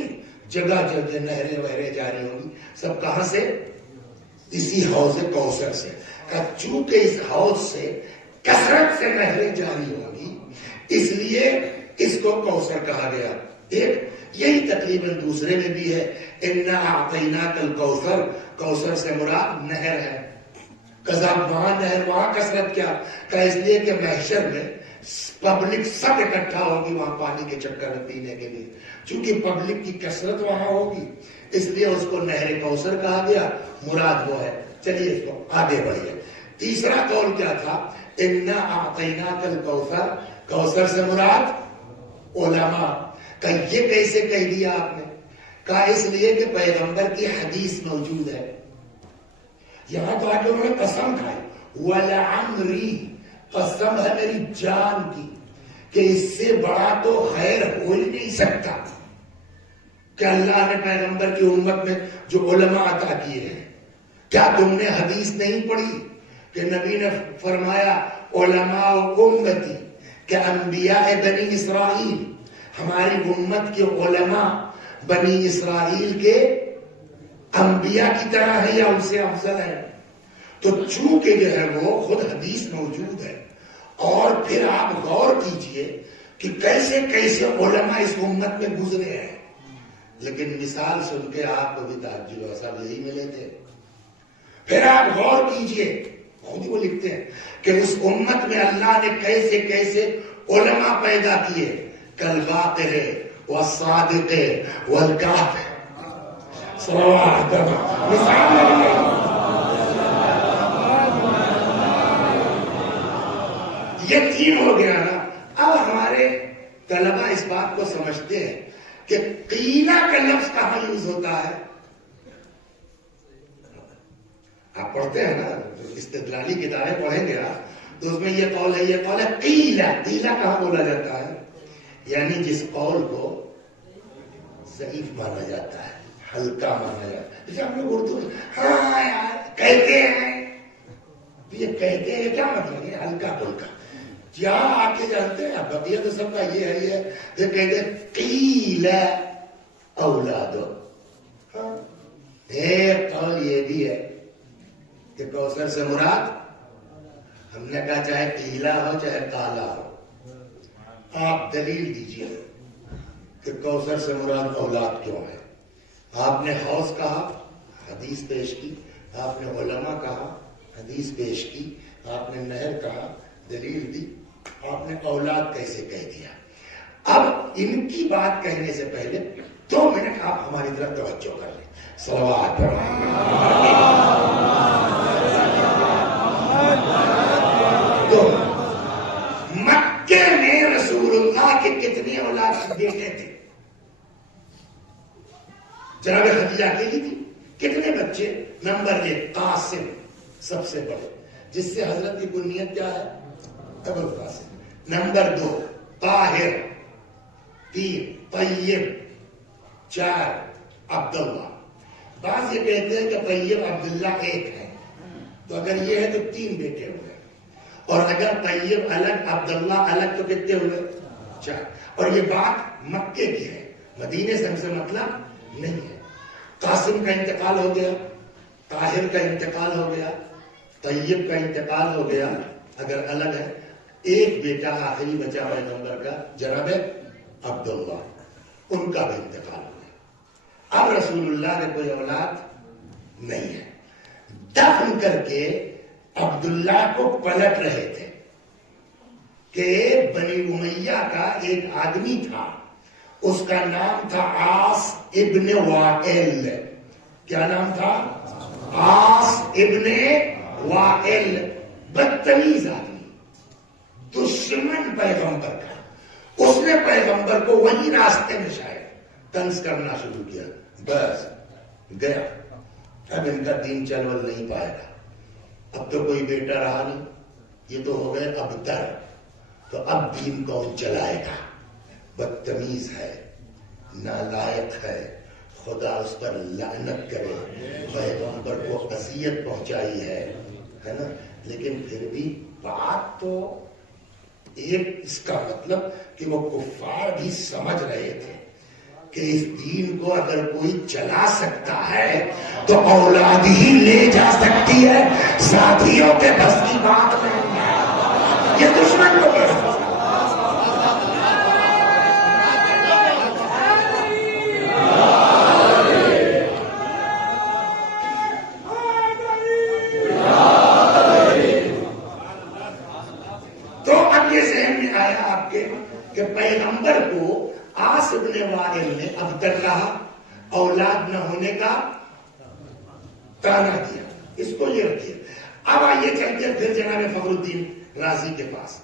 جگہ جگہ نہریں وہریں جاری ہوں گی سب کہاں سے؟ اسی حوض کوثر سے. چونکہ اس حوض سے کثرت سے نہریں جاری ہوں گی اس لیے اس کو کوثر کہا گیا. ایک یہی تقریباً دوسرے میں بھی ہے اِنَّا أَعْطَيْنَاكَ الْكَوْثَرَ، کوثر سے مراد نہر ہے. کذاب وہاں نہر وہاں کثرت کیا؟ کہ اس لیے کہ محشر میں پبلک سب اکٹھا ہوگی وہاں پانی کے چکر میں پینے کے لیے. چونکہ پبلک کی کثرت وہاں ہوگی اس لیے اس کو نہر کوثر کہا گیا. مراد وہ ہے. چلیے اس کو آگے بڑھیے. تیسرا قول کیا تھا؟ اِنَّا أَعْطَيْنَاكَ الْكَوْثَرَ، کوثر سے مراد علماء. کہ یہ کیسے کہہ دیا آپ نے؟ کہا اس لیے کہ پیغمبر کی حدیث موجود ہے. یہاں تو آگے انہوں نے قسم کھائی، وَلَعَمْرِي، قسم ہے میری جان کی کہ اس سے بڑا تو خیر ہو ہی نہیں سکتا کہ اللہ نے پیغمبر کی امت میں جو علماء عطا کیے ہیں. کیا تم نے حدیث نہیں پڑھی کہ نبی نے فرمایا علماء امتی کہ انبیاء بنی اسرائیل، ہماری امت کے علماء بنی اسرائیل کے انبیاء کی طرح ہے یا ان سے افضل ہے؟ تو چونکہ جو ہے وہ خود حدیث موجود ہے. اور پھر آپ غور کیجئے کہ کیسے کیسے علماء اس امت میں گزرے ہیں، لیکن مثال سن کے آپ کو بھی تعجب ہوا، صاحب یہی ملے تھے؟ پھر آپ غور کیجئے، خود وہ لکھتے ہیں کہ اس امت میں اللہ نے کیسے کیسے علماء پیدا کیے، کالواقع والصادق والکاف، صلوات مثال یہ تین ہو گیا نا۔ اب ہمارے طلباء اس بات کو سمجھتے ہیں کہ قیلہ کا لفظ کہاں یوز ہوتا ہے؟ آپ پڑھتے ہیں نا، استدلالی کتابیں پڑھیں گے آپ تو اس میں یہ قول ہے، یہ قول ہے، قیلہ قیلہ کہاں بولا جاتا ہے؟ یعنی جس قول کو ضعیف مانا جاتا ہے، ہلکا مانا جاتا ہے، جیسے ہم لوگ اردو میں ہاں یار کہتے ہیں، یہ کہتے ہیں کیا مطلب ہے؟ ہلکا پھلکا۔ یہاں آ کے جانتے ہیں بقیہ تو سب کا یہ ہے، یہ کہتے ہیں قیل اولادو۔ ایک قول یہ بھی ہے کہ کوثر سے مراد، ہم نے کہا چاہے قیلہ ہو چاہے قالا ہو، آپ دلیل دیجئے کہ کوثر سے مراد اولاد کیوں ہے؟ آپ نے حوض کہا، حدیث پیش کی، آپ نے علماء کہا، حدیث پیش کی، آپ نے نہر کہا، دلیل دی، آپ نے اولاد کیسے کہہ دیا؟ اب ان کی بات کہنے سے پہلے 2 منٹ آپ ہماری طرف توجہ کر لیں، صلوات تو مکے میں رسول اللہ کے کتنے اولاد بیٹے تھے؟ جناب خدیجہ اکیلی تھی، کتنے بچے؟ نمبر 1 قاسم سب سے بڑے، جس سے حضرت کی کنیت کیا ہے؟ ابو القاسم۔ نمبر 2 طاہر، 3 طیب، 4 عبداللہ۔ بعض یہ کہتے ہیں کہ طیب عبداللہ ایک ہے، تو اگر یہ ہے تو 3 بیٹے ہوئے، اور اگر طیب الگ عبداللہ الگ تو کتنے ہوئے؟ 4۔ اور یہ بات مکے کی ہے، مدینے سے ہم سے مطلب نہیں ہے۔ قاسم کا انتقال ہو گیا، طاہر کا انتقال ہو گیا، طیب کا انتقال ہو گیا، اگر الگ ہے، ایک بیٹا آخری بچا پیغمبر کا جناب عبداللہ، ان کا بھی انتقال ہو گیا۔ اب رسول اللہ نے کوئی اولاد نہیں ہے۔ دفن کر کے عبداللہ کو پلٹ رہے تھے کہ بنی امیہ کا ایک آدمی تھا، اس کا نام تھا عاص ابن وائل۔ کیا نام تھا؟ عاص ابن وائل، بدتمیز آدمی، دشمن پیغمبر کا۔ اس نے پیغمبر کو وہی راستے میں شاید طنز کرنا شروع کیا، بس گیا، اب ان کا دین چلول نہیں پائے گا، اب تو کوئی بیٹا رہا نہیں، یہ تو ہو گئے ابتر، تو اب دین کون چلائے گا؟ بدتمیز ہے، نالائق ہے، خدا اس پر لعنت کرے، پیغمبر کو اذیت پہنچائی ہے نا۔ لیکن پھر بھی بات تو ایک، اس کا مطلب کہ وہ کفار بھی سمجھ رہے تھے کہ اس دین کو اگر کوئی چلا سکتا ہے تو اولاد ہی لے جا سکتی ہے، ساتھیوں کے بس کی بات نہیں ہے، یہ دشمن کو بس۔ کہ پیغمبر کو عاص ابن وائل نے ابتر کہا، اولاد نہ ہونے کا تانا دیا، اس کو یہ رکھیے۔ اب آئیے چلتے پھر جناب فخر الدین رازی کے پاس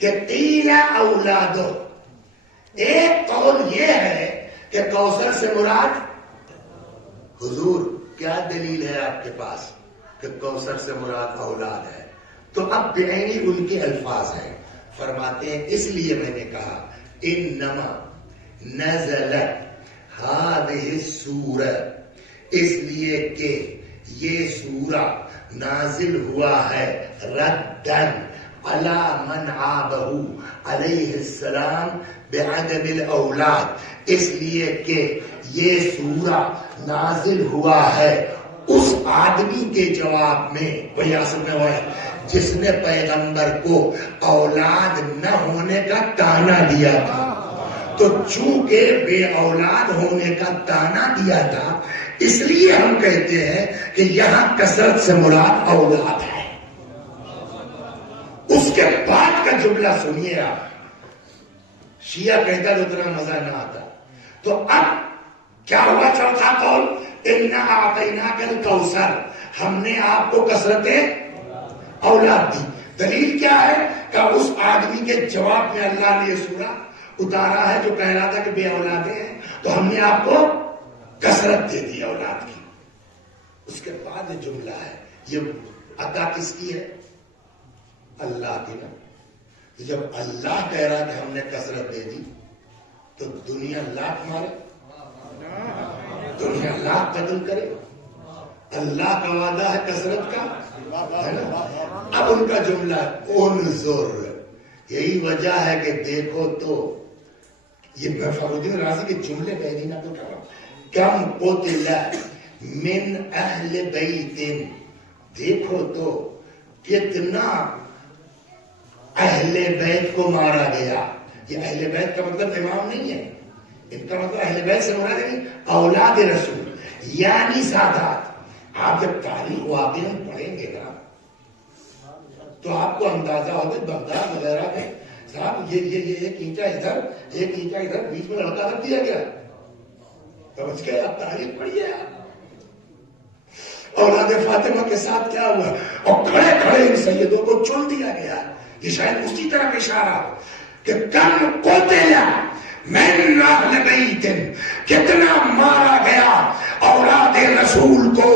کہ قیل اولادو۔ ایک قول یہ ہے کہ کوثر سے مراد، حضور کیا دلیل ہے آپ کے پاس کہ کوثر سے مراد اولاد ہے؟ تو اب بعینی ان کے الفاظ ہیں، فرماتے ہیں اس لیے میں نے کہا انما نزلت هذه السورہ، اس لیے کہ یہ سورہ نازل ہوا ہے ردن علی من عابہ علیہ السلام بعدم الاولاد، اس لیے کہ یہ سورہ نازل ہوا ہے اس آدمی کے جواب میں وہی اصل میں وہ ہے جس نے پیغمبر کو اولاد نہ ہونے کا طعنہ دیا تھا. تو چونکہ بے اولاد ہونے کا طعنہ دیا تھا اس لیے ہم کہتے ہیں کہ یہاں کثرت سے مراد اولاد ہے. اس کے بعد کا جملہ سنیے آپ. شیعہ کہتا تو اتنا مزہ نہ آتا. تو اب کیا ہوا چوتھا قول؟ اِنَّا أَعْطَيْنَاكَ الْكَوْثَرَ، ہم نے آپ کو کثرت اولاد دی. دلیل کیا ہے کہ اس آدمی کے جواب میں اللہ نے یہ سورہ اتارا ہے جو کہہ رہا تھا کہ بے اولادیں ہیں تو ہم نے آپ کو کثرت دے دی اولاد کی. اس کے بعد یہ جملہ ہے، یہ عطا کس کی ہے؟ اللہ کی نا. جب اللہ کہہ رہا کہ ہم نے کثرت دے دی تو دنیا لاکھ مارے، دنیا لاکھ قتل کرے. اللہ کا وعدہ ہے کثرت کا، ہے نا. اب ان کا جملہ انظر، یہی وجہ ہے کہ دیکھو تو یہ میں فخر الدین رازی کے جملے پہلی نہ تو کر رہا ہوں. کم قتل من اہل بیت، دیکھو تو کتنا اہل بیت کو مارا گیا. یہ اہل بیت کا مطلب امام نہیں ہے، ان کا مطلب اہل بیت سے مراد نہیں اولاد رسول یعنی سادات. آپ جب تاریخ واقعہ پڑھیں گے نا تو آپ کو اندازہ ہوگا بغداد وغیرہ میں صاحب یہ ایک اینٹا ادھر ایک اینٹا ادھر بیچ میں لڑکا رکھ دیا گیا. سمجھ گئے آپ؟ تاریخ پڑھیے آپ. اولاد فاطمہ کے ساتھ کیا ہوا اور کھڑے کھڑے ان سیدوں کو چن دیا گیا. یہ شاید اسی طرح اشارہ ہو کہ کم قتل من اہل بیت، کتنا مارا گیا اولاد رسول کو.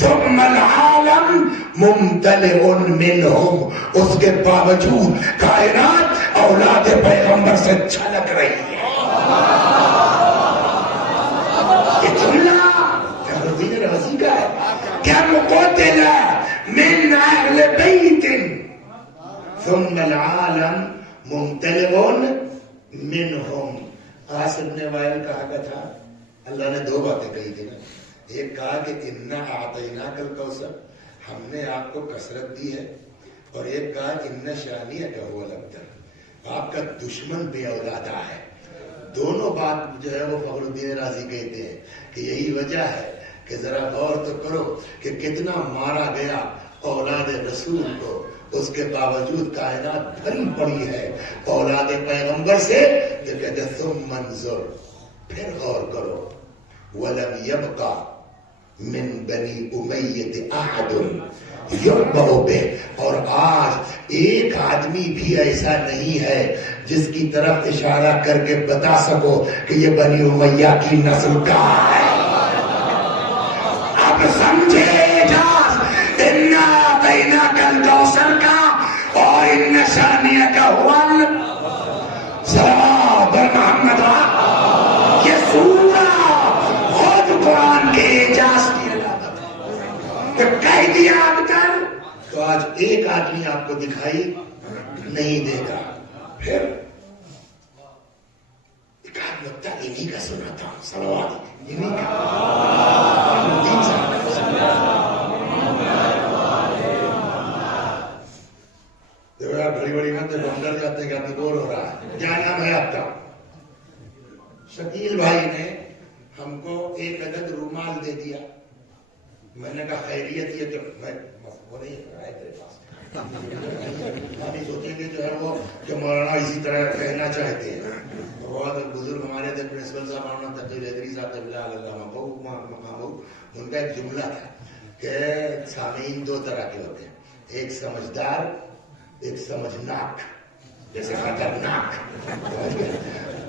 ثم العالم ممتلئ منہم، اس کے باوجود کائنات اولاد پیغمبر سے چھلک رہی ہے. یہ جملہ فخر الدین رازی کا ہے. کم قتل من اہل بیت ثم العالم ممتلئ منہم. عاصم نے وائل کہا کہ تھا اللہ نے دو باتیں کہی تھی نا. ایک کہا کہ اِنَّا أَعْطَيْنَاكَ الْكَوْثَرَ، ہم نے آپ کو کثرت دی ہے. اور ایک کہا اِنَّ شَانِئَكَ هُوَ الْأَبْتَرُ، آپ کا دشمن بے اولادا ہے. دونوں بات جو ہے وہ فخر الدین رازی کہتے ہیں کہ یہی وجہ ہے کہ ذرا غور تو کرو کہ کتنا مارا گیا اولاد رسول کو، اس کے باوجود کائنات بھری پڑی ہے اولاد پیغمبر سے. جو کہتے ثم انظر، پھر غور کرو. وَلَمْ يَبْقَ مِنْ بَنِي أُمَيَّةِ أَحَدٌ يُعْبَرُ بِهِ، اور آج ایک آدمی بھی ایسا نہیں ہے جس کی طرف اشارہ کر کے بتا سکو کہ یہ بنی امیہ کی نسل کا ہے. اب سمجھے اعجاز اِنَّا أَعْطَيْنَاكَ الْكَوْثَرَ کا اور اِنَّ شَانِئَكَ هُوَ صلوات محمد. یہ سورہ خود قرآن کے اعجاز کی علامت ہے کہ کہہ دیا اب تک تو آج ایک آدمی آپ کو دکھائی نہیں دے گا. پھر ایک آدھ نکتہ انہی کا سناتا ہوں. صلوات انہی کا بڑی بڑی باتیں ہم ڈر جاتے ہیں کہ آپ کو بور ہو رہا ہے. کیا نام ہے آپ کا؟ شکیل بھائی نے ہم کو ایک عدد رومال دے دیا. میں نے کہا خیریت یہ تو میں وہ نہیں ہے تیرے پاس. ہم ہی سوچیں گے جو ہے وہ کہ مولانا اسی طرح کہنا چاہتے ہیں. بہت بزرگ ہمارے تھے پرنسپل صاحب مولانا تقی الحیدری صاحب ان کا ایک جملہ تھا کہ سامعین دو طرح کے ہوتے ہیں، ایک سمجھدار ایک سمجھناک. جیسے خطرناک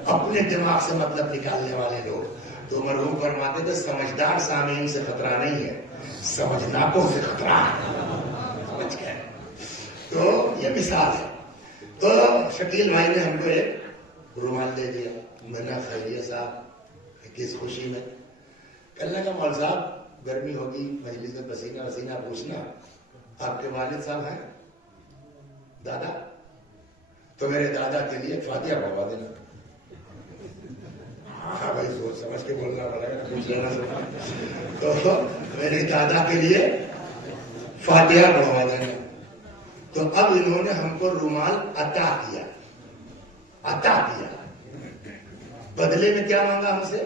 اپنے دماغ سے مطلب نکالنے والے لوگ. تو مرحوم فرماتے تھے سمجھدار سامعین سے خطرہ نہیں ہے، سمجھناکوں سے خطرہ ہے. سمجھ گئے؟ تو یہ مثال ہے. تو شکیل بھائی نے ہم کو ایک رومال دے دیا. میں نے خیریت صاحب کس خوشی میں. کہنے کا مول صاحب گرمی ہوگی مجلس میں پسینہ وسینہ پوچھنا، آپ کے والد صاحب ہیں دادا، تو میرے دادا کے لیے فاتحہ پڑھوا دینا. ہاں بھائی سوچ سمجھ کے بولنا پڑے گا، کچھ لینا سمجھا. تو میرے دادا کے لیے فاتحہ پڑھوا دینا. تو اب انہوں نے ہم کو رومال عطا کیا. بدلے میں کیا مانگا ہم سے؟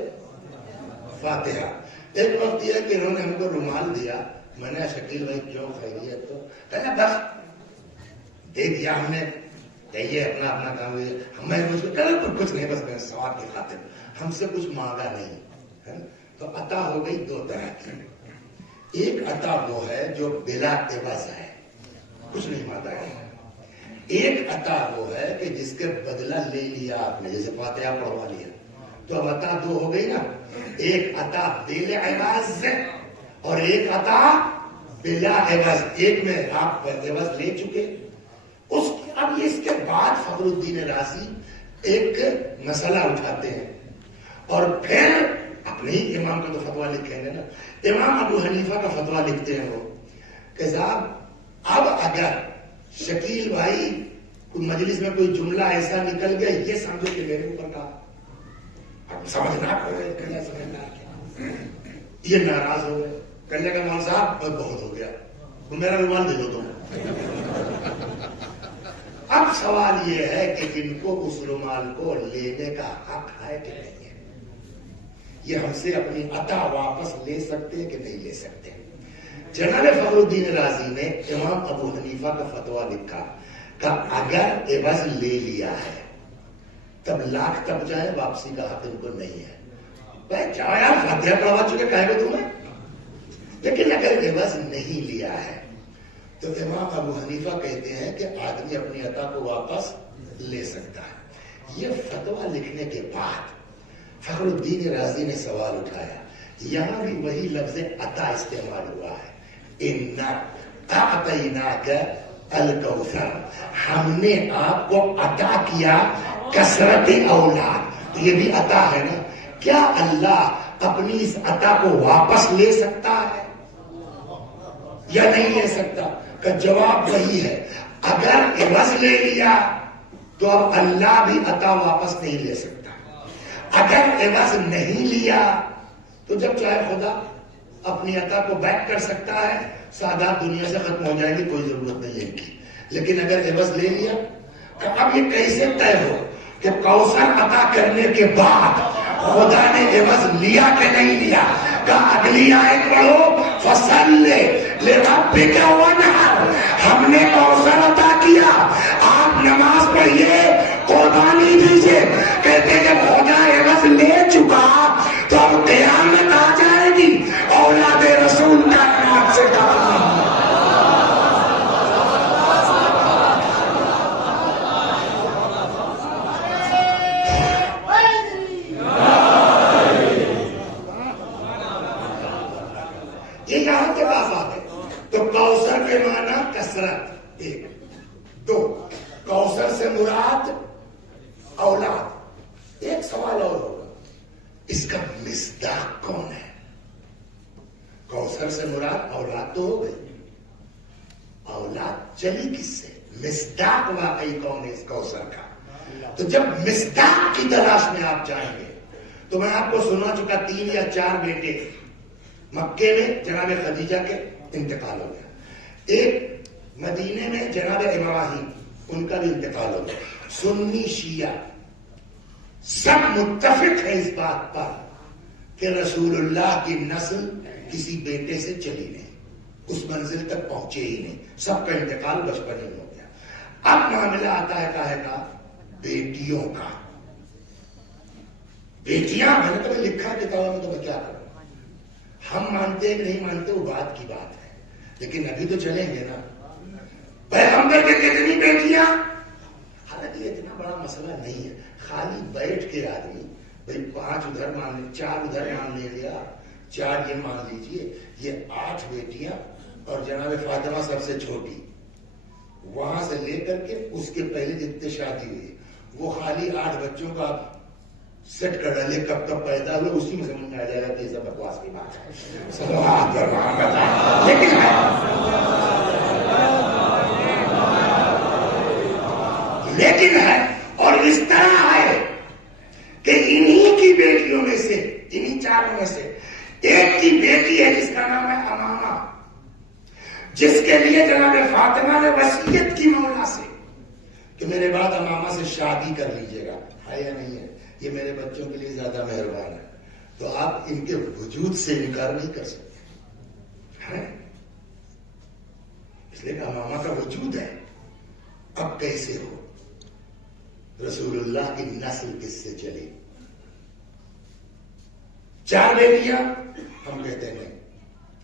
فاتحہ. ایک وقت یہ کہ انہوں نے ہم کو رومال دیا. میں نے شکیل بھائی کیوں خیریت؟ تو کہا بس دے دیا ہم نے، یہ اپنا کام لیا. ہمیں کچھ نہیں، بس میں سوال کی خاطر، ہم سے کچھ مانگا نہیں. تو عطا ہو گئی دو طرح کی. ایک عطا وہ ہے جو بلا عوض ہے، کچھ نہیں مانگا ہے. ایک عطا وہ ہے کہ جس کے بدلہ لے لیا آپ نے، جیسے فاتحہ پڑھوا لیا. تو اب عطا دو ہو گئی نا. ایک عطا بلا عوض اور ایک عطا بلا عوض. ایک میں آپ عوض لے چکے. اب اس کے بعد فخر الدین رازی ایک مسئلہ اٹھاتے ہیں اور پھر اپنے ہی امام کا تو فتویٰ لکھیں گے نا. امام ابو حنیفہ کا فتویٰ لکھتے ہیں وہ کہ صاحب اب اگر شکیل بھائی مجلس میں کوئی جملہ ایسا نکل گیا، یہ سمجھو کہ میرے اوپر کا اب سمجھنا یہ ناراض ہو گئے. کہنے کا مول صاحب بہت ہو گیا، تو میرا رومال دے دو تم. اب سوال یہ ہے کہ جن کو اس رومال کو لینے کا حق ہے کہ نہیں ہے، یہ ہم سے اپنی عطا واپس لے سکتے ہیں کہ نہیں لے سکتے. جناب فخر الدین رازی نے امام ابو حنیفہ کا فتویٰ لکھا کہ اگر عوض لے لیا ہے تب لاکھ تب جائے، واپسی کا حق ان کو نہیں ہے. بھائی جاؤ یار، فاتحہ پڑھوا چکے، کہے گا تمہیں. لیکن اگر عوض نہیں لیا ہے تو امام ابو حنیفہ کہتے ہیں کہ آدمی اپنی عطا کو واپس لے سکتا ہے. یہ فتویٰ لکھنے کے بعد فخر الدین رازی نے سوال اٹھایا. یہاں بھی وہی لفظ عطا استعمال ہوا ہے، اِنَّا أَعْطَيْنَاكَ الْكَوْثَرَ، ہم نے آپ کو عطا کیا کثرت اولاد. یہ بھی عطا ہے نا. کیا اللہ اپنی اس عطا کو واپس لے سکتا ہے یا نہیں لے سکتا؟ کا جواب وہی ہے. اگر عوض لے لیا تو اب اللہ بھی عطا واپس نہیں لے سکتا. اگر عوض نہیں لیا تو جب چاہے خدا اپنی عطا کو بیک کر سکتا ہے. سعادت دنیا سے ختم ہو جائے گی، کوئی ضرورت نہیں ہے ان کی. لیکن اگر عوض لے لیا تو اب یہ کیسے طے ہو کہ کوثر عطا کرنے کے بعد خدا نے عوض لیا کہ نہیں لیا؟ کہ اگلی آیت پڑھو، فصل لربک وانحر، ہم نے کوثر عطا کیا، آپ نماز پڑھیے، قربانی دیجیے. کہتے کہ خدا عوض لے چکا تو اب قیامت آ جائے گی، اولاد رسول کائنات سے یہ یہاں کے پاس آتے. تو کوثر کے معنی کثرت، ایک. دو، کوثر سے مراد اولاد. ایک سوال اور ہوگا، اس کا مصداق کون ہے؟ کوثر سے مراد اولاد تو ہو گئی، اولاد چلی کس سے؟ مصداق واقعی کون ہے اس کوثر کا؟ تو جب مصداق کی تلاش میں آپ جائیں گے تو میں آپ کو سنا چکا 3 یا 4 بیٹے مکے میں جناب خدیجہ کے انتقال ہو گیا. ایک مدینے میں جناب ابراہیم، ان کا بھی انتقال ہو گیا. سنی شیعہ سب متفق ہے اس بات پر کہ رسول اللہ کی نسل کسی بیٹے سے چلی نہیں، اس منزل تک پہنچے ہی نہیں. سب کا انتقال بچپن ہی ہو گیا. اب معاملہ آتا ہے کاہے کا؟ بیٹیوں کا. بیٹیاں، میں نے کبھی لکھا ہے کتابوں میں، تو میں کیا کروں؟ ہم مانتے کہ نہیں مانتے وہ بات کی بات ہے، لیکن ابھی تو چلیں گے نا. پیغمبر کے کتنی بیٹیاں؟ حالانکہ یہ اتنا بڑا مسئلہ نہیں ہے. خالی بیٹھ کے آدمی بھائی 5 ادھر مان لے، 4 ادھر مان لے لیا، 4 یہ مان لیجئے، یہ 8 بیٹیاں اور جناب فاطمہ سب سے چھوٹی. وہاں سے لے کر کے اس کے پہلے جتنے شادی ہوئی، وہ خالی 8 بچوں کا سیٹ کر ڈالے، کب کب پیدا ہوئے اسی میں سمجھ میں آ جائے گا کہ یہ سب بکواس کی بات ہے. لیکن ہے اور اس طرح ہے کہ انہی کی بیٹیوں ایک کی بیٹی ہے جس کا نام ہے امامہ، جس کے لیے جناب فاطمہ نے وصیت کی مولا سے کہ میرے بعد امامہ سے شادی کر لیجیے گا. ہے یا نہیں ہے؟ یہ میرے بچوں کے لیے زیادہ مہربان ہے. تو آپ ان کے وجود سے انکار نہیں کر سکتے، اس لیے کہ امامہ کا وجود ہے. اب کیسے ہو؟ رسول اللہ کی نسل کس سے چلی؟ 4 بیٹیاں؟ ہم کہتے ہیں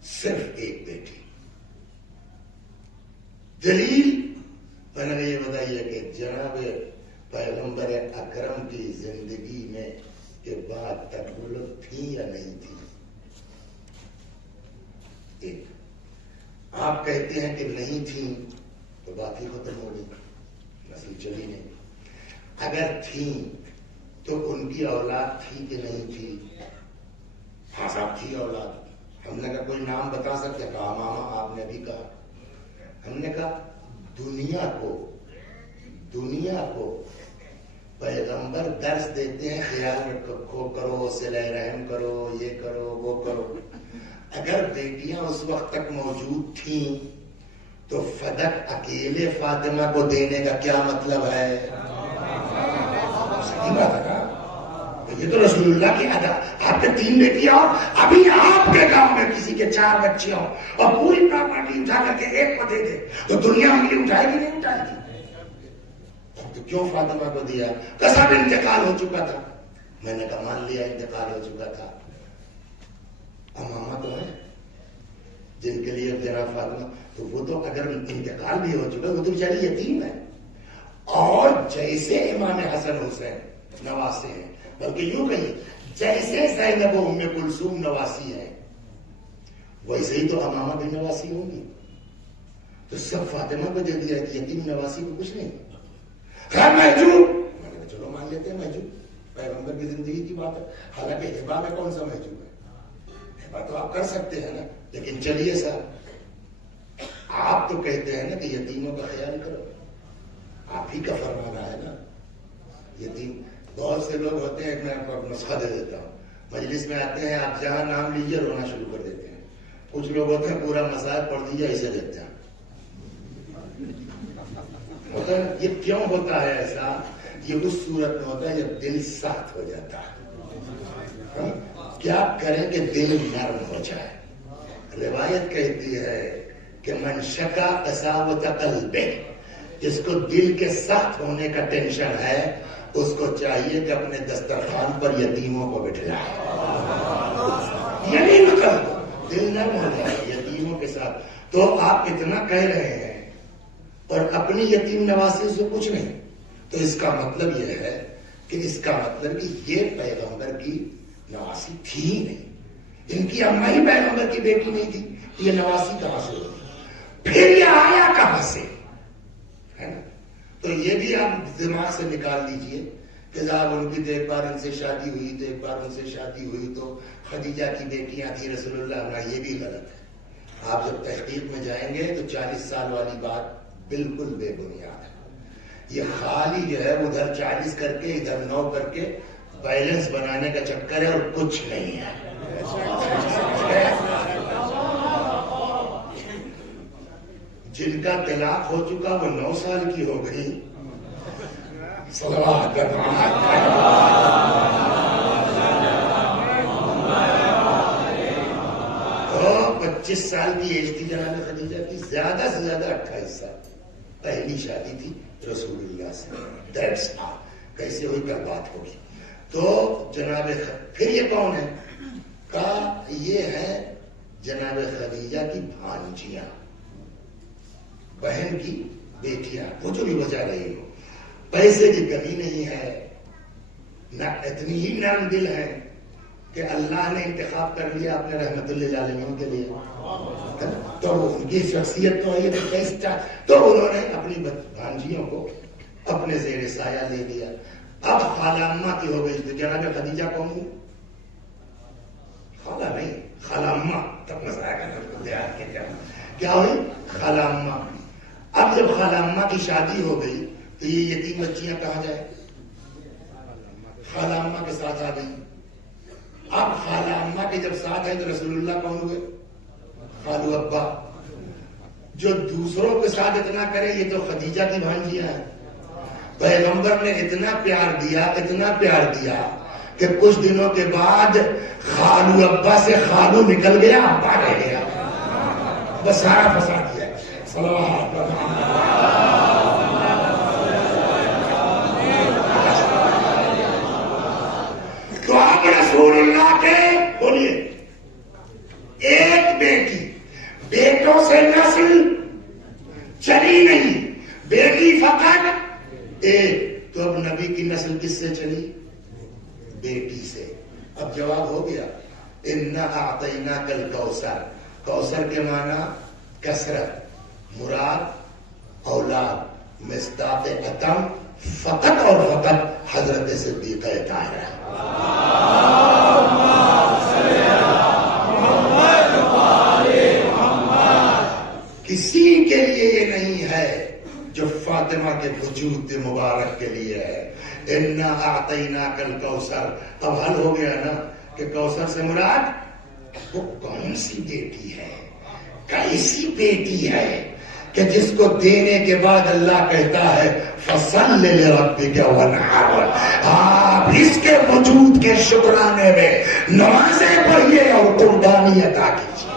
صرف ایک بیٹی. دلیل میں نے یہ بتائیے کہ جناب پیغمبر اکرم کی زندگی میں کے بعد تکلف تھی یا نہیں تھی؟ ایک. آپ کہتے ہیں کہ نہیں تھی تو بات ہی ختم ہو گئی، نسل چلی نہیں. اگر تھی تو ان کی اولاد تھی کہ نہیں تھی؟ ہاں صاحب تھی اولاد. ہم نے کہا کوئی نام بتا سکتے؟ کہا ماما آپ نے بھی کہا. ہم نے کہا دنیا کو پیغمبر درس دیتے ہیں خیال رکھو کرو، صلہ رحم کرو، یہ کرو وہ کرو. اگر بیٹیاں اس وقت تک موجود تھیں تو فدق اکیلے فاطمہ کو دینے کا کیا مطلب ہے؟ صحیح بات ہے نا؟ یہ تو رسول اللہ کی ادا. آپ کے 3 بیٹیاں ہو، ابھی آپ کے گاؤں میں کسی کے 4 بچیاں ہوں اور پوری پراپرٹی اٹھا کر کے ایک کو دے دے تو دنیا انگلی اٹھائے گی نہیں اٹھائے گی؟ تو کیوں فاطمہ کو دیا؟ سب انتقال ہو چکا تھا. میں نے کہا مان لیا انتقال ہو چکا تھا. امامہ تو ہے جن کے لیے تیرا فاطمہ، تو وہ تو اگر انتقال بھی ہو چکا وہ تو بیچاری یتیم ہے. اور جیسے امام حسن حسین نواسے ہیں، بلکہ یوں کہیں جیسے زینب و ام کلثوم نواسی ہے ویسے ہی تو امامہ بھی نواسی ہوں گی. تو سب فاطمہ کو دے دیا کہ یتیم نواسی کو کچھ نہیں. خیر محجوب، میں نے کہا چلو مان لیتے ہیں محجوب، پیغمبر کی زندگی کی بات ہے. حالانکہ ہبا میں کون سا محجوب ہے؟ ہبا تو آپ کر سکتے ہیں نا. لیکن چلیے صاحب، آپ تو کہتے ہیں نا کہ یتیموں کا خیال کرو، آپ ہی کا فرمانا ہے نا. یتیم بہت سے لوگ ہوتے ہیں، میں آپ کو نسخہ دے دیتا ہوں، مجلس میں آتے ہیں، آپ جہاں نام لیجیے رونا شروع کر دیتے ہیں. کچھ لوگ ہوتے ہیں پورا مسائل پڑھ دیجیے ایسے دیتے ہیں. ہوتا ہے یہ کیوں ہوتا ہے ایسا؟ یہ اس صورت میں ہوتا ہے جب دل سخت ہو جاتا ہے. کیا کریں کہ دل نرم ہو جائے؟ روایت کہتی ہے کہ من شکا قساوت قلبہ، جس کو دل کے سخت ہونے کا ٹینشن ہے اس کو چاہیے کہ اپنے دسترخوان پر یتیموں کو بٹھلائے. یعنی مطلب دل نرم ہو جائے یتیموں کے ساتھ. تو آپ اتنا کہہ رہے ہیں اور اپنی یتیم نواسی سے کچھ نہیں، تو اس کا مطلب یہ ہے کہ یہ پیغمبر کی نواسی تھی ہی نہیں. ان کی اماں ہی پیغمبر کی بیٹی نہیں تھی، یہ نواسی کہاں سے ہوتی؟ پھر یہ آیا کہاں سے؟ ہے نا؟ تو یہ بھی آپ دماغ سے نکال لیجئے کہ صاحب ان کی تو ایک بار ان سے شادی ہوئی تو ایک بار ان سے شادی ہوئی تو خدیجہ کی بیٹیاں تھیں رسول اللہ میں. یہ بھی غلط ہے. آپ جب تحقیق میں جائیں گے تو 40 سال والی بات بالکل بے بنیاد ہے. یہ خالی جو ہے ادھر 40 کر کے ادھر 9 کر کے بیلنس بنانے کا چکر ہے اور کچھ نہیں ہے. جن کا طلاق ہو چکا وہ 9 سال کی ہو گئی. صلوات تو 25 سال کی ایج تھی جناب خدیجہ کی، زیادہ سے زیادہ 28 سال. پہلی شادی تھی رسول اللہ سے. That's all. کیسے ہوئی کل بات ہوگی. تو جناب پھر یہ کون ہے؟ کہا یہ ہے جناب خدیجہ کی بھانجیاں، بہن کی بیٹیاں. وہ جو بھی بجا رہی ہو، پیسے کی کمی نہیں ہے، نہ اتنی ہی نرم دل ہے کہ اللہ نے انتخاب کر لیا اپنے رحمت للعالمین کے لیے. تو ان کی شخصیت تو ہے، تو انہوں نے اپنی بھانجیوں کو اپنے زیر سایہ لے لیا. اب خالہ اماں کی ہو گئی. تو جناب خدیجہ کون ہوئی؟ خالہ نہیں، خالہ اماں. تب مزہ آئے گا دیہات کے کیا ہوئی؟ خالہ اماں. اب جب خالہ اماں کی شادی ہو گئی تو یہ یتیم بچیاں کہاں جائیں؟ خالہ اماں کے ساتھ آ گئی. اب خالہ اماں کے جب ساتھ ہیں تو رسول اللہ کون ہوئے؟ خالو ابا. جو دوسروں کے ساتھ اتنا کرے یہ تو خدیجہ کی بھانجیاں ہیں. پیغمبر نے اتنا پیار دیا کہ کچھ دنوں کے بعد خالو ابا سے خالو نکل گیا، ابا رہ گیا. بس سارا فساد کیا. صلوات تو آپ رسول اللہ کے بولیے ایک بیٹی، بیٹوں سے نسل چلی نہیں، بیٹی فقط ایک. تو اب نبی کی نسل کس سے چلی؟ بیٹی سے. اب جواب ہو گیا. انا اعطیناک الکوثر. کوثر کے معنی کثرت، مراد اولاد، مصداق اتم فقط اور فقط حضرت صدیقہ طاہرہ. کسی کے لیے یہ نہیں ہے جو فاطمہ کے وجود مبارک کے لیے ہے. انا اعطیناک الکوثر. اب حل ہو گیا نا کہ کوثر سے مراد وہ کون سی بیٹی ہے، کیسی بیٹی ہے کہ جس کو دینے کے بعد اللہ کہتا ہے فصل لربک وانحر. آپ اس کے وجود کے شکرانے میں نمازیں پڑھیے اور قربانی عطا کیجیے.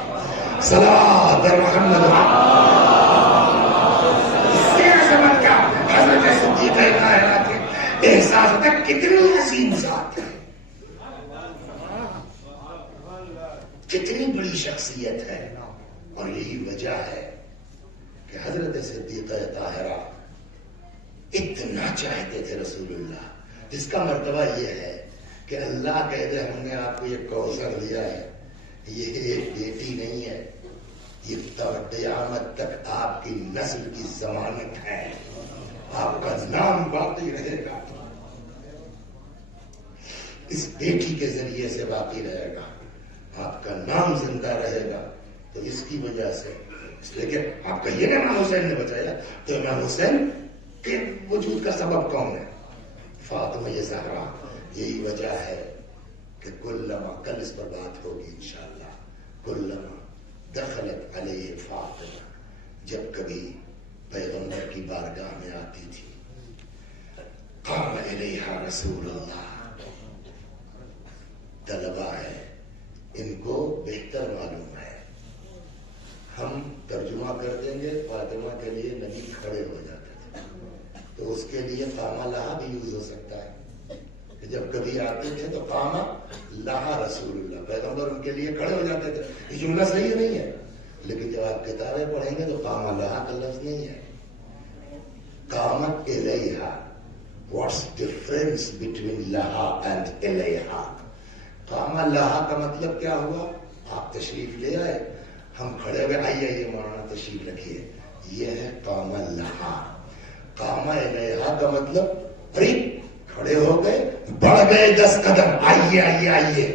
صلوات محمد. اس سے عظمت کا حضرت صدیقہ طاہرہ کے احساس تک کتنی عظیم ذات ہے، کتنی بڑی شخصیت ہے. اور یہی وجہ ہے کہ حضرت صدیقہ طاہرہ اتنا چاہتے تھے رسول اللہ، جس کا مرتبہ یہ ہے کہ اللہ کہہ دے ہم نے آپ کو یہ کوثر دیا ہے، یہ ایک بیٹی نہیں ہے، یہ قیامت تک آپ کی نسل کی ضمانت ہے، آپ کا نام باقی رہے گا، اس بیٹی کے ذریعے سے باقی رہے گا، آپ کا نام زندہ رہے گا. تو اس کی وجہ سے اس لیے کہ آپ کہیے نا امام حسین نے بچایا، تو امام حسین کے وجود کا سبب کون ہے؟ فاطمہ زہرا. یہی وجہ ہے کہ کلما، کل اس پر بات ہوگی انشاءاللہ، کلما دخلت علیہ فاطمہ، جب کبھی پیغمبر کی بارگاہ میں آتی تھی، قام الیہا رسول اللہ. طلبہ ہے، ان کو بہتر معلوم ہے، ہم ترجمہ کر دیں گے. فاطمہ کے لیے نبی کھڑے ہو جاتے تھے، تو اس کے لیے قامہ لہا بھی یوز ہو سکتا ہے کہ جب کبھی آتے تھے تو قامہ لہا رسول اللہ، پیغمبر ان کے لیے کھڑے ہو جاتے تھے. یہ جملہ صحیح نہیں ہے، لیکن جب آپ کتابیں پڑھیں گے تو قامہ لہا کا لفظ نہیں ہے، قامت الیہا. واٹس ڈفرنس بٹوین لہا اینڈ الیہا؟ قامہ لہا کا مطلب کیا ہوا؟ آپ تشریف لے آئے، ہم کھڑے ہوئے، آئیے مولانا تشریف رکھیے، یہ ہے قامہ لہا. قامہ الیہا کا مطلب ارے کھڑے ہو گئے، بڑھ گئے 10 قدم، آئیے آئیے آئیے،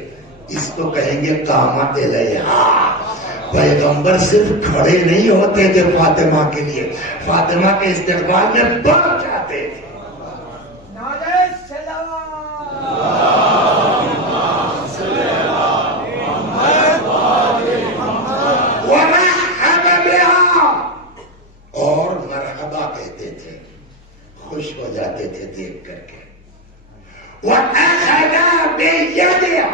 اس کو کہیں گے قامہ الیہا. پیغمبر صرف کھڑے نہیں ہوتے تھے فاطمہ کے لیے، فاطمہ کے استقبال میں بڑھ جاتے تھے. اور مرحبا کہتے تھے، خوش ہو جاتے تھے دیکھ کر کے. وَأَخَذَ بِيَدِهَا،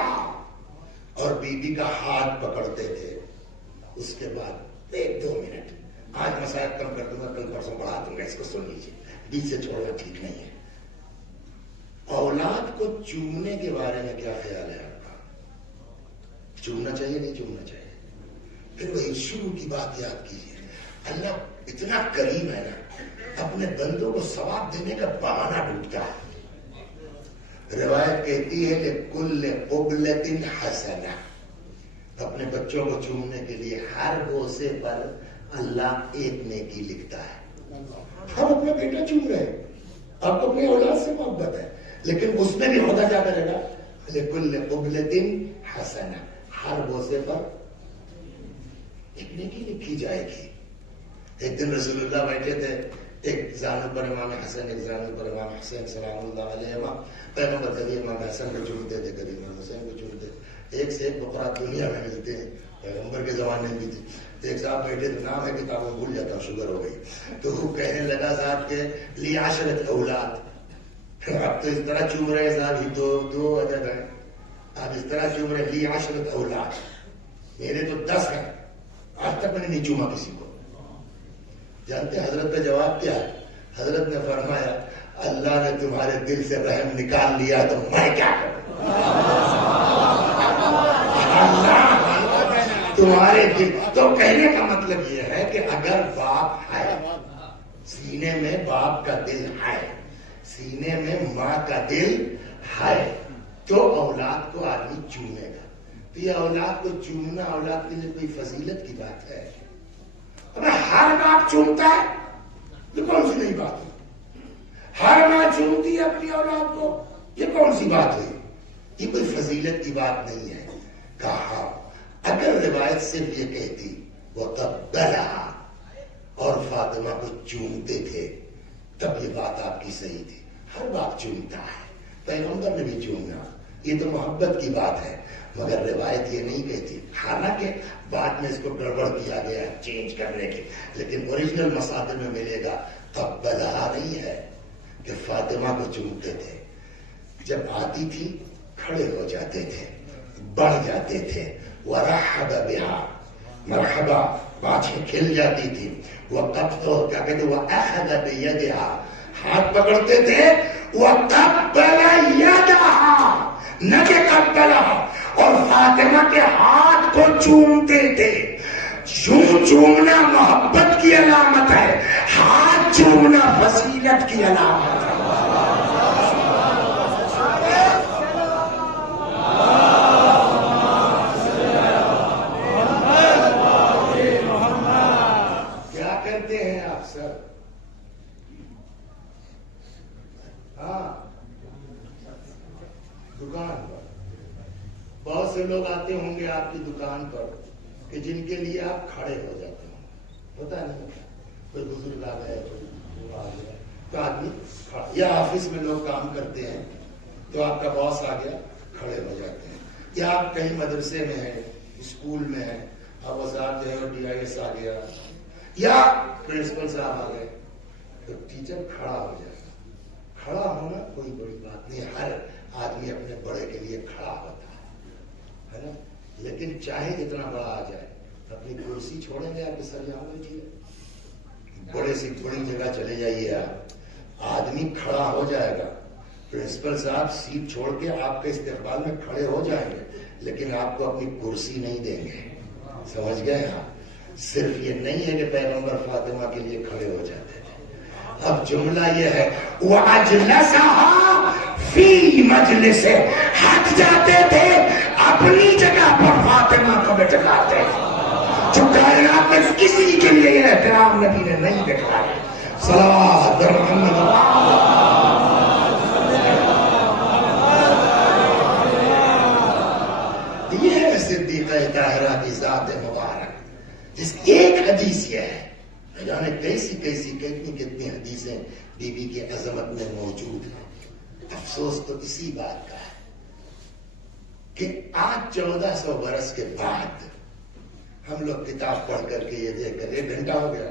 اور بی بی کا ہاتھ پکڑتے تھے. اس کے بعد 1-2 منٹ، آج مسائل کم کر دوں گا، کل پرسوں بڑھا دوں گا، اس کو سن لیجیے، بیچ سے چھوڑنا ٹھیک نہیں ہے. اولاد کو چومنے کے بارے میں کیا خیال ہے آپ کا؟ چومنا چاہیے نہیں چومنا چاہیے؟ پھر وہی شروع کی بات یاد کیجیے. اللہ اتنا کریم ہے نا، اپنے بندوں کو ثواب دینے کا بہانہ ڈھونڈتا ہے. روایت کہتی ہے کہ کل قبلۃ حسنہ، اپنے بچوں کو چومنے کے لیے ہر بوسے پر اللہ ایک نیکی لکھتا ہے. ہم اپنا بیٹا چوم رہے ہیں، آپ کو اپنی اولاد سے محبت ہے، لیکن اس میں بھی خدا کیا کرے گا؟ کل قبلۃ حسنہ، ہر بوسے پر ایک نیکی لکھی جائے گی. ایک دن رسول اللہ بیٹھے تھے، ایک زانو پر امام حسن، ایک زانو پر امام حسین سلام اللہ علیہ. پیغمبر کبھی امام حسن کو چومتے تھے، کبھی امام حسین کو چومتے تھے. ایک سے ایک بقرات دنیا میں ملتے ہیں، پیغمبر کے زمانے میں بھی تھے. ایک صاحب بیٹھے تو نام ہے کتابوں بھول جاتا ہوں، شوگر ہو گئی، تو وہ کہنے لگا صاحب کے لی 10 اولاد. اب تو اس طرح چوم رہے صاحب، ہی دو عدد ہیں، اب اس طرح چوم رہے لی 10 اولاد، میرے تو 10 ہیں، آج تک میں نے نہیں چوما کسی کو. جانتے حضرت کا جواب کیا ہے؟ حضرت نے فرمایا اللہ نے تمہارے دل سے رحم نکال لیا تو میں کیا کروں. تمہارے دل، تو کہنے کا مطلب یہ ہے کہ اگر باپ ہے، سینے میں باپ کا دل ہے، سینے میں ماں کا دل ہے، تو اولاد کو آدمی چومے گا. تو یہ اولاد کو چومنا اولاد کے لیے کوئی فضیلت کی بات ہے؟ ہر باپ چومتا ہے یہ کون سی نئی بات ہے؟ ہر ماں چومتی ہے اپنی اولاد کو، یہ کون سی بات ہے؟ یہ کوئی فضیلت کی بات نہیں ہے. کہا اگر روایت صرف یہ کہتی وہ قبلہا اور فاطمہ کو چومتے تھے تب یہ بات آپ کی صحیح تھی. ہر باپ چومتا ہے، پیغمبر نے بھی چومنا، یہ تو محبت کی بات ہے. مگر روایت یہ نہیں کہتی، حالانکہ بعد میں اس کو گڑبڑ کیا گیا چینج کرنے کے، لیکن اوریجنل مصادر میں ملے گا قبلہا نہیں ہے کہ فاطمہ کو چومتے تھے. جب آتی تھی کھڑے ہو جاتے تھے، بڑھ جاتے تھے، ورحب بہا، مرحبا، باتیں کھل جاتی تھی. کیا کہتے وَأَخَذَ بِيَدِهَا، ہاتھ پکڑتے تھے. وَقَبَّلَ يَدَهَا، نہ کہ قبلہا، اور فاطمہ کے ہاتھ کو چومتے تھے. یوں چومنا محبت کی علامت ہے، ہاتھ چومنا فضیلت کی علامت ہے. کیا کرتے ہیں آپ سر؟ ہاں، دکان پر بہت سے لوگ آتے ہوں گے آپ کی دکان پر کہ جن کے لیے آپ کھڑے ہو جاتے ہوں، پتا نہیں کوئی بزرگ آ گئے، کوئی آ گیا تو آدمی کھڑا، یا آفس میں لوگ کام کرتے ہیں تو آپ کا باس آ گیا کھڑے ہو جاتے ہیں، یا آپ کہیں مدرسے میں ہیں، اسکول میں ہیں، اب وزارت جو ہے ڈی آئی ایس آ گیا یا پرنسپل صاحب آ گئے تو ٹیچر کھڑا ہو جائے. کھڑا ہونا کوئی بڑی بات نہیں، ہر آدمی اپنے بڑے کے لیے کھڑا ہوتا ہے نا. لیکن چاہے جتنا بڑا آ جائے اپنی کرسی چھوڑیں گے آپ کے سر یہاں بیٹھیے، بڑے سے بڑی جگہ چلے جائیے آپ، آدمی کھڑا ہو جائے گا. پرنسپل صاحب سیٹ چھوڑ کے آپ کے استقبال میں کھڑے ہو جائیں گے لیکن آپ کو اپنی کرسی نہیں دیں گے. سمجھ گئے آپ؟ صرف یہ نہیں ہے کہ پیغمبر فاطمہ کے لیے کھڑے ہو جاتے تھے. اب جملہ یہ ہے وَأَجْلَسَهَا فِي مَجْلِسِ، ہٹ جاتے تھے اپنی جگہ پر فاطمہ کو بٹھاتے تھے. جو کائنات میں کسی کے لیے یہ احترام نبی نے نہیں دکھایا. صلوات محمد یہ ہے صدیقہ طاہرہ کی ذات مبارک، جس کی ایک حدیث یہ ہے، جانے کتنی حدیثیں بی بی کی عظمت میں موجود ہیں. افسوس تو اسی بات کا ہے کہ آج 1400 برس کے بعد ہم لوگ کتاب پڑھ کر کے یہ دیکھ کر 1 گھنٹہ ہو گیا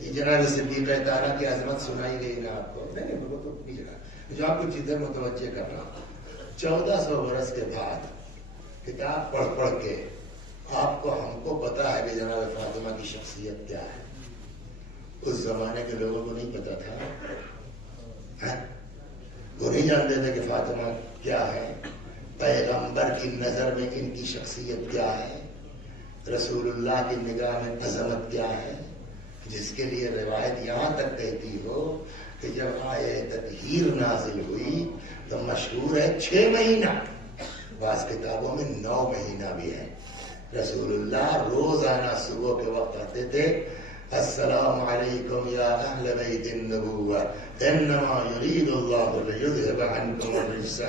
یہ جناب صدیقہ طاہرہ کی عظمت سنائی گئی نا آپ کو؟ نہیں وہ تو اپنی جگہ جو آپ کو چیزیں متوجہ کر رہا ہوں. 1400 برس کے بعد کتاب پڑھ پڑھ کے آپ کو ہم کو پتا ہے کہ جناب فاطمہ کی شخصیت کیا ہے. اس زمانے کے لوگوں کو نہیں پتا تھا، وہ نہیں جانتے تھے کہ فاطمہ کیا ہے، پیغمبر کی نظر میں ان کی شخصیت کیا ہے، رسول اللہ کی نگاہ میں عظمت کیا ہے، جس کے لیے روایت یہاں تک کہتی ہو کہ جب آیت تطہیر نازل ہوئی تو مشہور ہے 6 مہینہ، بعض کتابوں میں 9 مہینہ بھی ہے. رسول اللہ روزانہ صبح کے وقت آتے تھے، السلام علیکم یا اہل بیت النبوہ انما یرید اللہ لیذہب عنکم الرجس.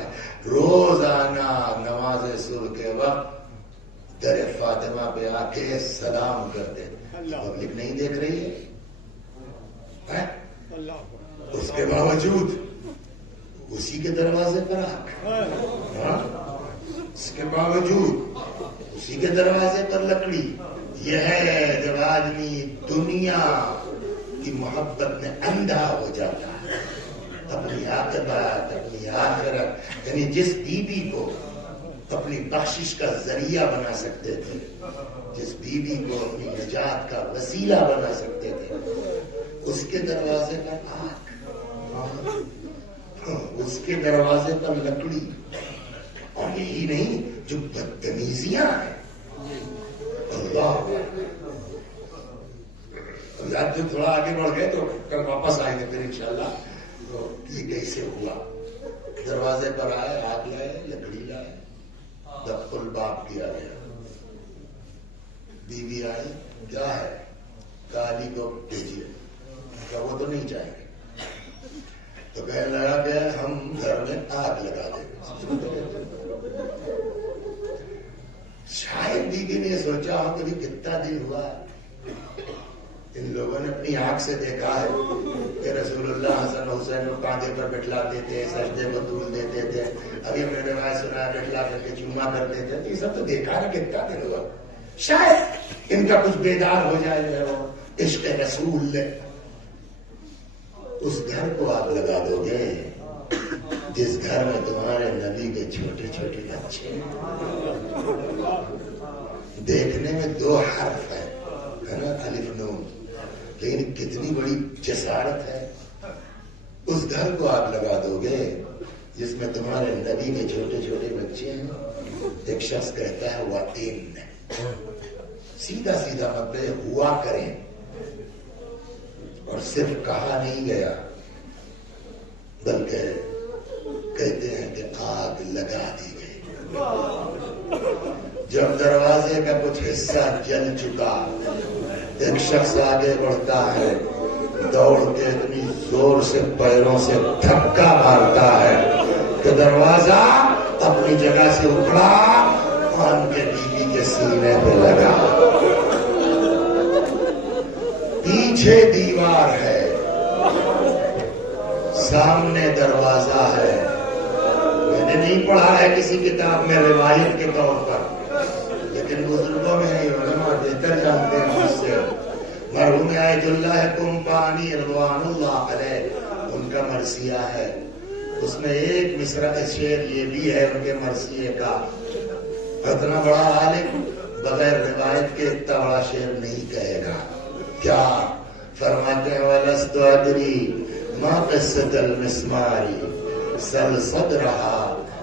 روزانہ نماز صبح کے وقت در فاطمہ پہ آ کے سلام کرتے. پبلک نہیں دیکھ رہی ہے، اس کے باوجود اسی کے دروازے پر اس کے باوجود اسی کے دروازے پر لکڑی. یہ ہے جب آدمی دنیا کی محبت میں اندھا ہو جاتا ہے. اپنی عاقبت، اپنی آخرت، یعنی جس بیوی کو اپنی بخشش کا ذریعہ بنا سکتے تھے، جس بیوی کو اپنی نجات کا وسیلہ بنا سکتے تھے، اس کے دروازے پر آگ، اس کے دروازے پر لکڑی. اور یہی نہیں، جو بدتمیزیاں ہیں. اللہ جو تھوڑا آگے بڑھ گئے تو کل واپس آئیں گے پھر انشاءاللہ. تو یہ کیسے ہوا؟ دروازے پر آئے، آگ لائے، لکڑی لائے، دفع الباب کیا گیا. بیوی آئی، کیا ہے؟ کالی کو بھیجیے. کیا وہ تو نہیں چاہیں گے؟ تو کہنے لگا کہ ہم گھر میں آگ لگا دیں گے. شاید بیوی نے سوچا ہو کہ کتنا دن ہوا ان لوگوں نے اپنی آنکھ سے دیکھا ہے کہ رسول اللہ حسن حسین کو کاندھے پر بٹھلاتے تھے، سجدے کو دھول دیتے تھے. ابھی ہم نے روایت سنا ہے بٹھلا کر کے چوما کرتے تھے. یہ سب تو دیکھا نا کتنا دن ہوا. شاید ان کا کچھ بیدار ہو جائے جو ہے وہ عشق رسول لے. اس گھر کو آپ لگا دو گے جس گھر میں تمہارے نبی کے چھوٹے چھوٹے بچے ہیں. دیکھنے میں 2 حرف ہے نا، الف نون، لیکن کتنی بڑی جسارت ہے. اس گھر کو آپ لگا دو گے جس میں تمہارے نبی کے چھوٹے چھوٹے بچے ہیں. ایک شخص کہتا ہے وَإِنَّ، سیدھا سیدھا مطلب ہوا کریں. اور صرف کہا نہیں گیا بلکہ کہتے ہیں کہ آگ لگا دی گئی. جب دروازے کا کچھ حصہ جل چکا، ایک شخص آگے بڑھتا ہے، دوڑ کے اتنی زور سے پیروں سے دھکا مارتا ہے کہ دروازہ اپنی جگہ سے اکھڑا اور ان کے بیوی کے سینے پہ لگا. پیچھے دیوار ہے، سامنے دروازہ ہے. میں نے نہیں پڑھا ہے کسی کتاب میں روایت کے طور پر، لیکن بزرگوں میں علماء بہتر جانتے ہیں مجھ سے. مرحوم آیت اللہ کمپانی رضوان اللہ علیہ، ان کا مرثیہ ہے. اس میں ایک مصرع شعر یہ بھی ہے ان کے مرثیے کا. اتنا بڑا عالم بغیر روایت کے اتنا بڑا شعر نہیں کہے گا. کیا فرماتے ہیں؟ وَلَسْتُ أَدْرِي مَا قِصَّةَ الْمِسْمَارِ سَلْ صَدْرَهَا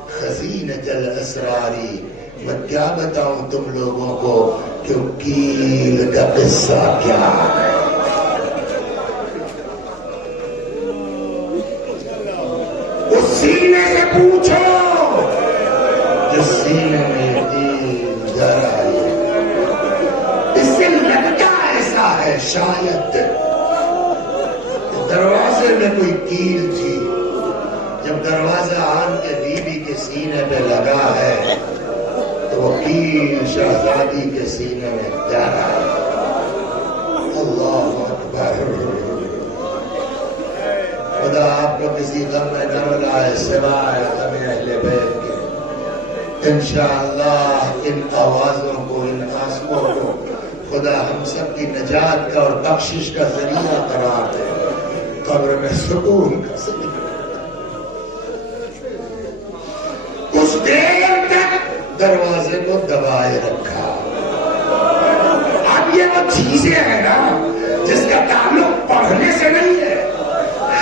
خَزِينَةَ الْأَسْرَارِ. میں کیا بتاؤں تم لوگوں کو کہ کیل کا قصہ کیا ہے. اس سینے سے پوچھو جس سینے میں کیل جر آئی. اس سے لگتا ایسا ہے شاید دروازے میں کوئی کیل تھی. جب دروازہ آن کے بیوی کے سینے پہ لگا ہے تو وہ کیل شہزادی کے سینے میں جا رہا ہے. اللہ اکبر. خدا آپ کو کسی غم میں نہ لائے سوائے غم اہل بیت کے. انشاءاللہ ان آوازوں کو، ان آنسوؤں کو خدا ہم سب کی نجات کا اور بخشش کا ذریعہ قرار دے، قبر میں سکون کا ذریعہ. کچھ دیر تک دروازے کو دبائے رکھا. اب یہ وہ چیزیں ہیں نا جس کا تعلق پڑھنے سے نہیں ہے.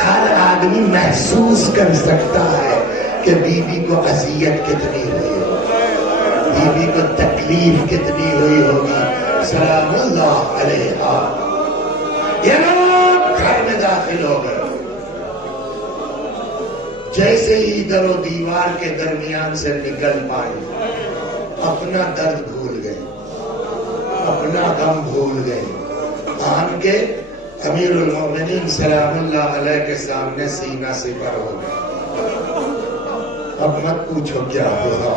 ہر آدمی محسوس کر سکتا ہے کہ بیوی کو اذیت کتنی ہوئی ہوگی، بیوی کو تکلیف کتنی ہوئی ہوگی. سلام اللہ علیہ. یہ لوگ گھر میں داخل ہو گئے. جیسے ہی در و دیوار کے درمیان سے نکل پائے، اپنا درد بھول گئے، اپنا غم بھول گئے. آن کے امیر المومنین سلام اللہ علیہ کے سامنے سینہ سپر ہو گئے. اب مت پوچھو کیا ہوا.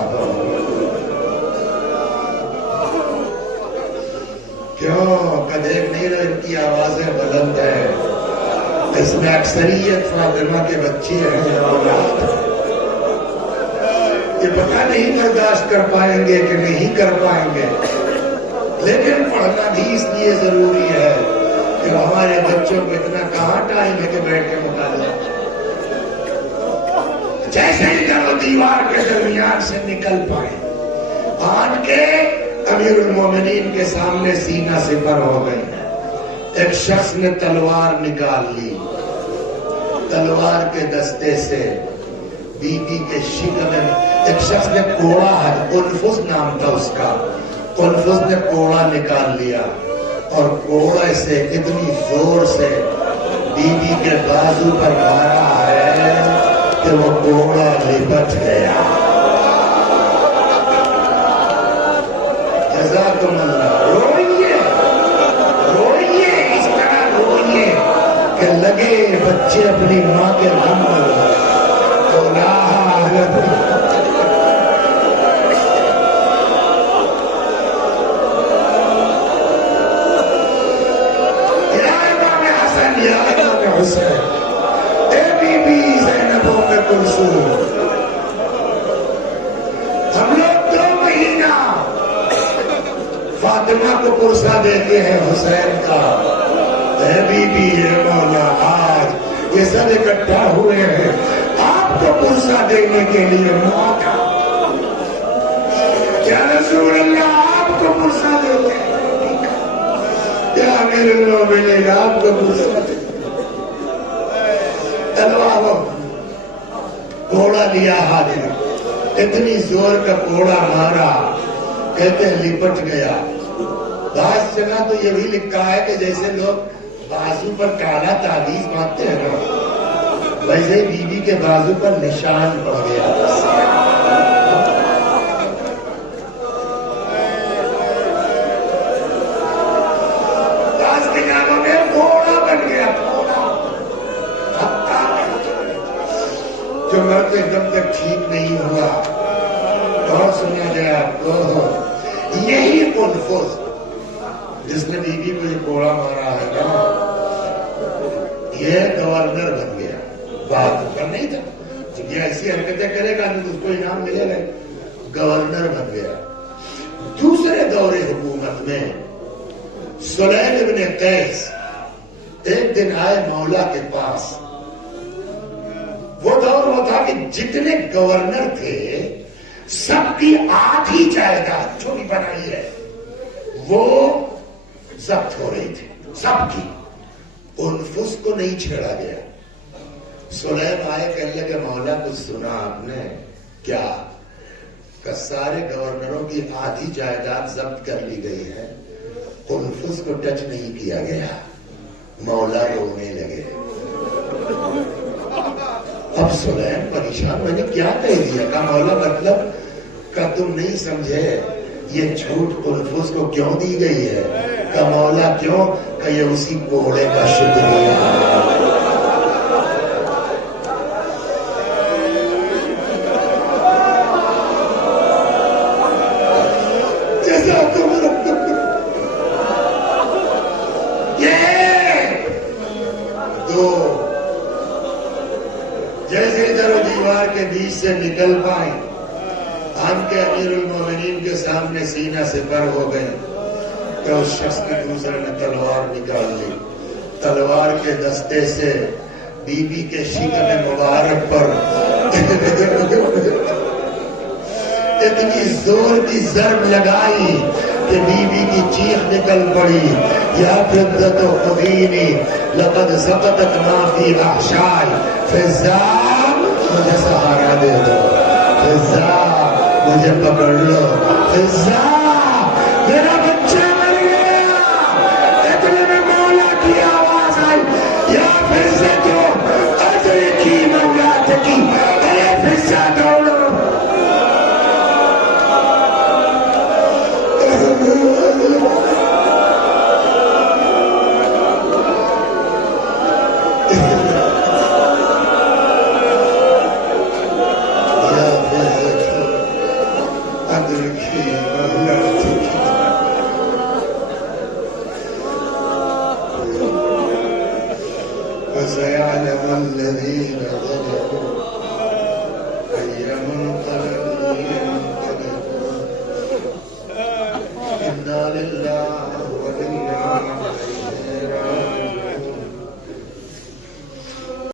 کیوں کہ دیکھ نہیں رہے ان کی آوازیں بلند ہیں. اس میں اکثریت فاطمہ کے بچے ہیں. کہ پتہ نہیں برداشت کر پائیں گے کہ نہیں کر پائیں گے، لیکن پڑھنا بھی اس لیے ضروری ہے کہ ہمارے بچوں کو اتنا کہاں ٹائم ہے کہ بیٹھ کے مطالعہ، جیسے ہی در و دیوار کے درمیان سے نکل پائے آن کے امیر المومنین کے سامنے سینہ سپر ہو گئے. ایک شخص نے تلوار نکال لی، تلوار کے دستے سے بی بی کے شکم میں ایک شخص نے کوڑا ہے، قنفذ نام تھا اس کا، قنفذ نے کوڑا نکال لیا اور کوڑے سے اتنی زور سے بی بی کے بازو پر مارا ہے کہ وہ کوڑا لپٹ گیا. جزاکم اللہ. روئیے روئیے، اس طرح روئیے کہ لگے بچے اپنی ماں کے غم میں ہم لوگ 2 مہینہ فاطمہ کو پرسہ دیتے ہیں حسین کا، اے بی بی اے مولا آج یہ سب اکٹھا ہوئے ہیں آپ کو پرسہ دینے کے لیے موقع. کیا رسول اللہ آپ کو پرسہ دیتے ہیں؟ کیا امیر المومنین آپ کو پرسہ دیتے ہیں؟ تلوار کوڑا لیا ہاتھ میں، اتنی زور کا کوڑا مارا کہتے ہیں لپٹ گیا. بعض جگہ تو یہ بھی لکھا ہے کہ جیسے لوگ بازو پر کالا تعویذ باندھتے ہیں نا، ویسے بی بی کے بازو پر نشان پڑ گیا. بعض کتابوں میں کوڑا بن گیا، جو مرد ایک تک ٹھیک نہیں ہوا اور سنا گیا یہی قنفذ جس نے بی بی کو یہ کوڑا مارا ہے نا، یہ گورنر بن گیا. بات پر نہیں تھا جب یہ ایسی حرکتیں کرے گا تو اس کو انعام ملے گا. گورنر بن گیا. دوسرے دور حکومت میں سلیم ابن قیس ایک دن آئے مولا کے پاس. وہ دور وہ تھا کہ جتنے گورنر تھے سب کی آدھی جائیداد جو بھی بنائی ہے وہ ضبط ہو رہی تھی، سب کی. قنفذ کو نہیں چھیڑا گیا. سلیم آئے کہنے لگے مولا کچھ سنا آپ نے؟ کیا؟ کہ سارے گورنروں کی آدھی جائیداد ضبط کر لی گئی ہے، قنفذ کو ٹچ نہیں کیا گیا. مولا رونے لگے. اب سلیم پریشان، میں نے کیا کہہ دیا؟ کہ مولا مطلب کہ تم نہیں سمجھے یہ جھوٹ قنفذ کو کیوں دی گئی ہے؟ کہ مولا کیوں؟ کہ یہ اسی کوڑے کا شکریہ ہے. سے نکل پائیں ہم کے امیر المومنین کے سامنے سینہ سے پر ہو گئے کہ اس شخص کی دوسرے نے تلوار نکال لی. تلوار کے دستے سے بی بی کے شکم مبارک پر اتنی زور کی ضرب لگائی کہ بی بی کی چیخ نکل پڑی. یا فضت و خدینی لقد سقطت ما فی احشائی فضا مجھے سہارا دے دو، فضا مجھے پکڑ لو، فضا میرا بچہ مر گیا. اتنے میں مولا کی آواز آئی، یا فضا تو ادرکی مولاتک، اے فضا دوڑو. وسيعلم الذين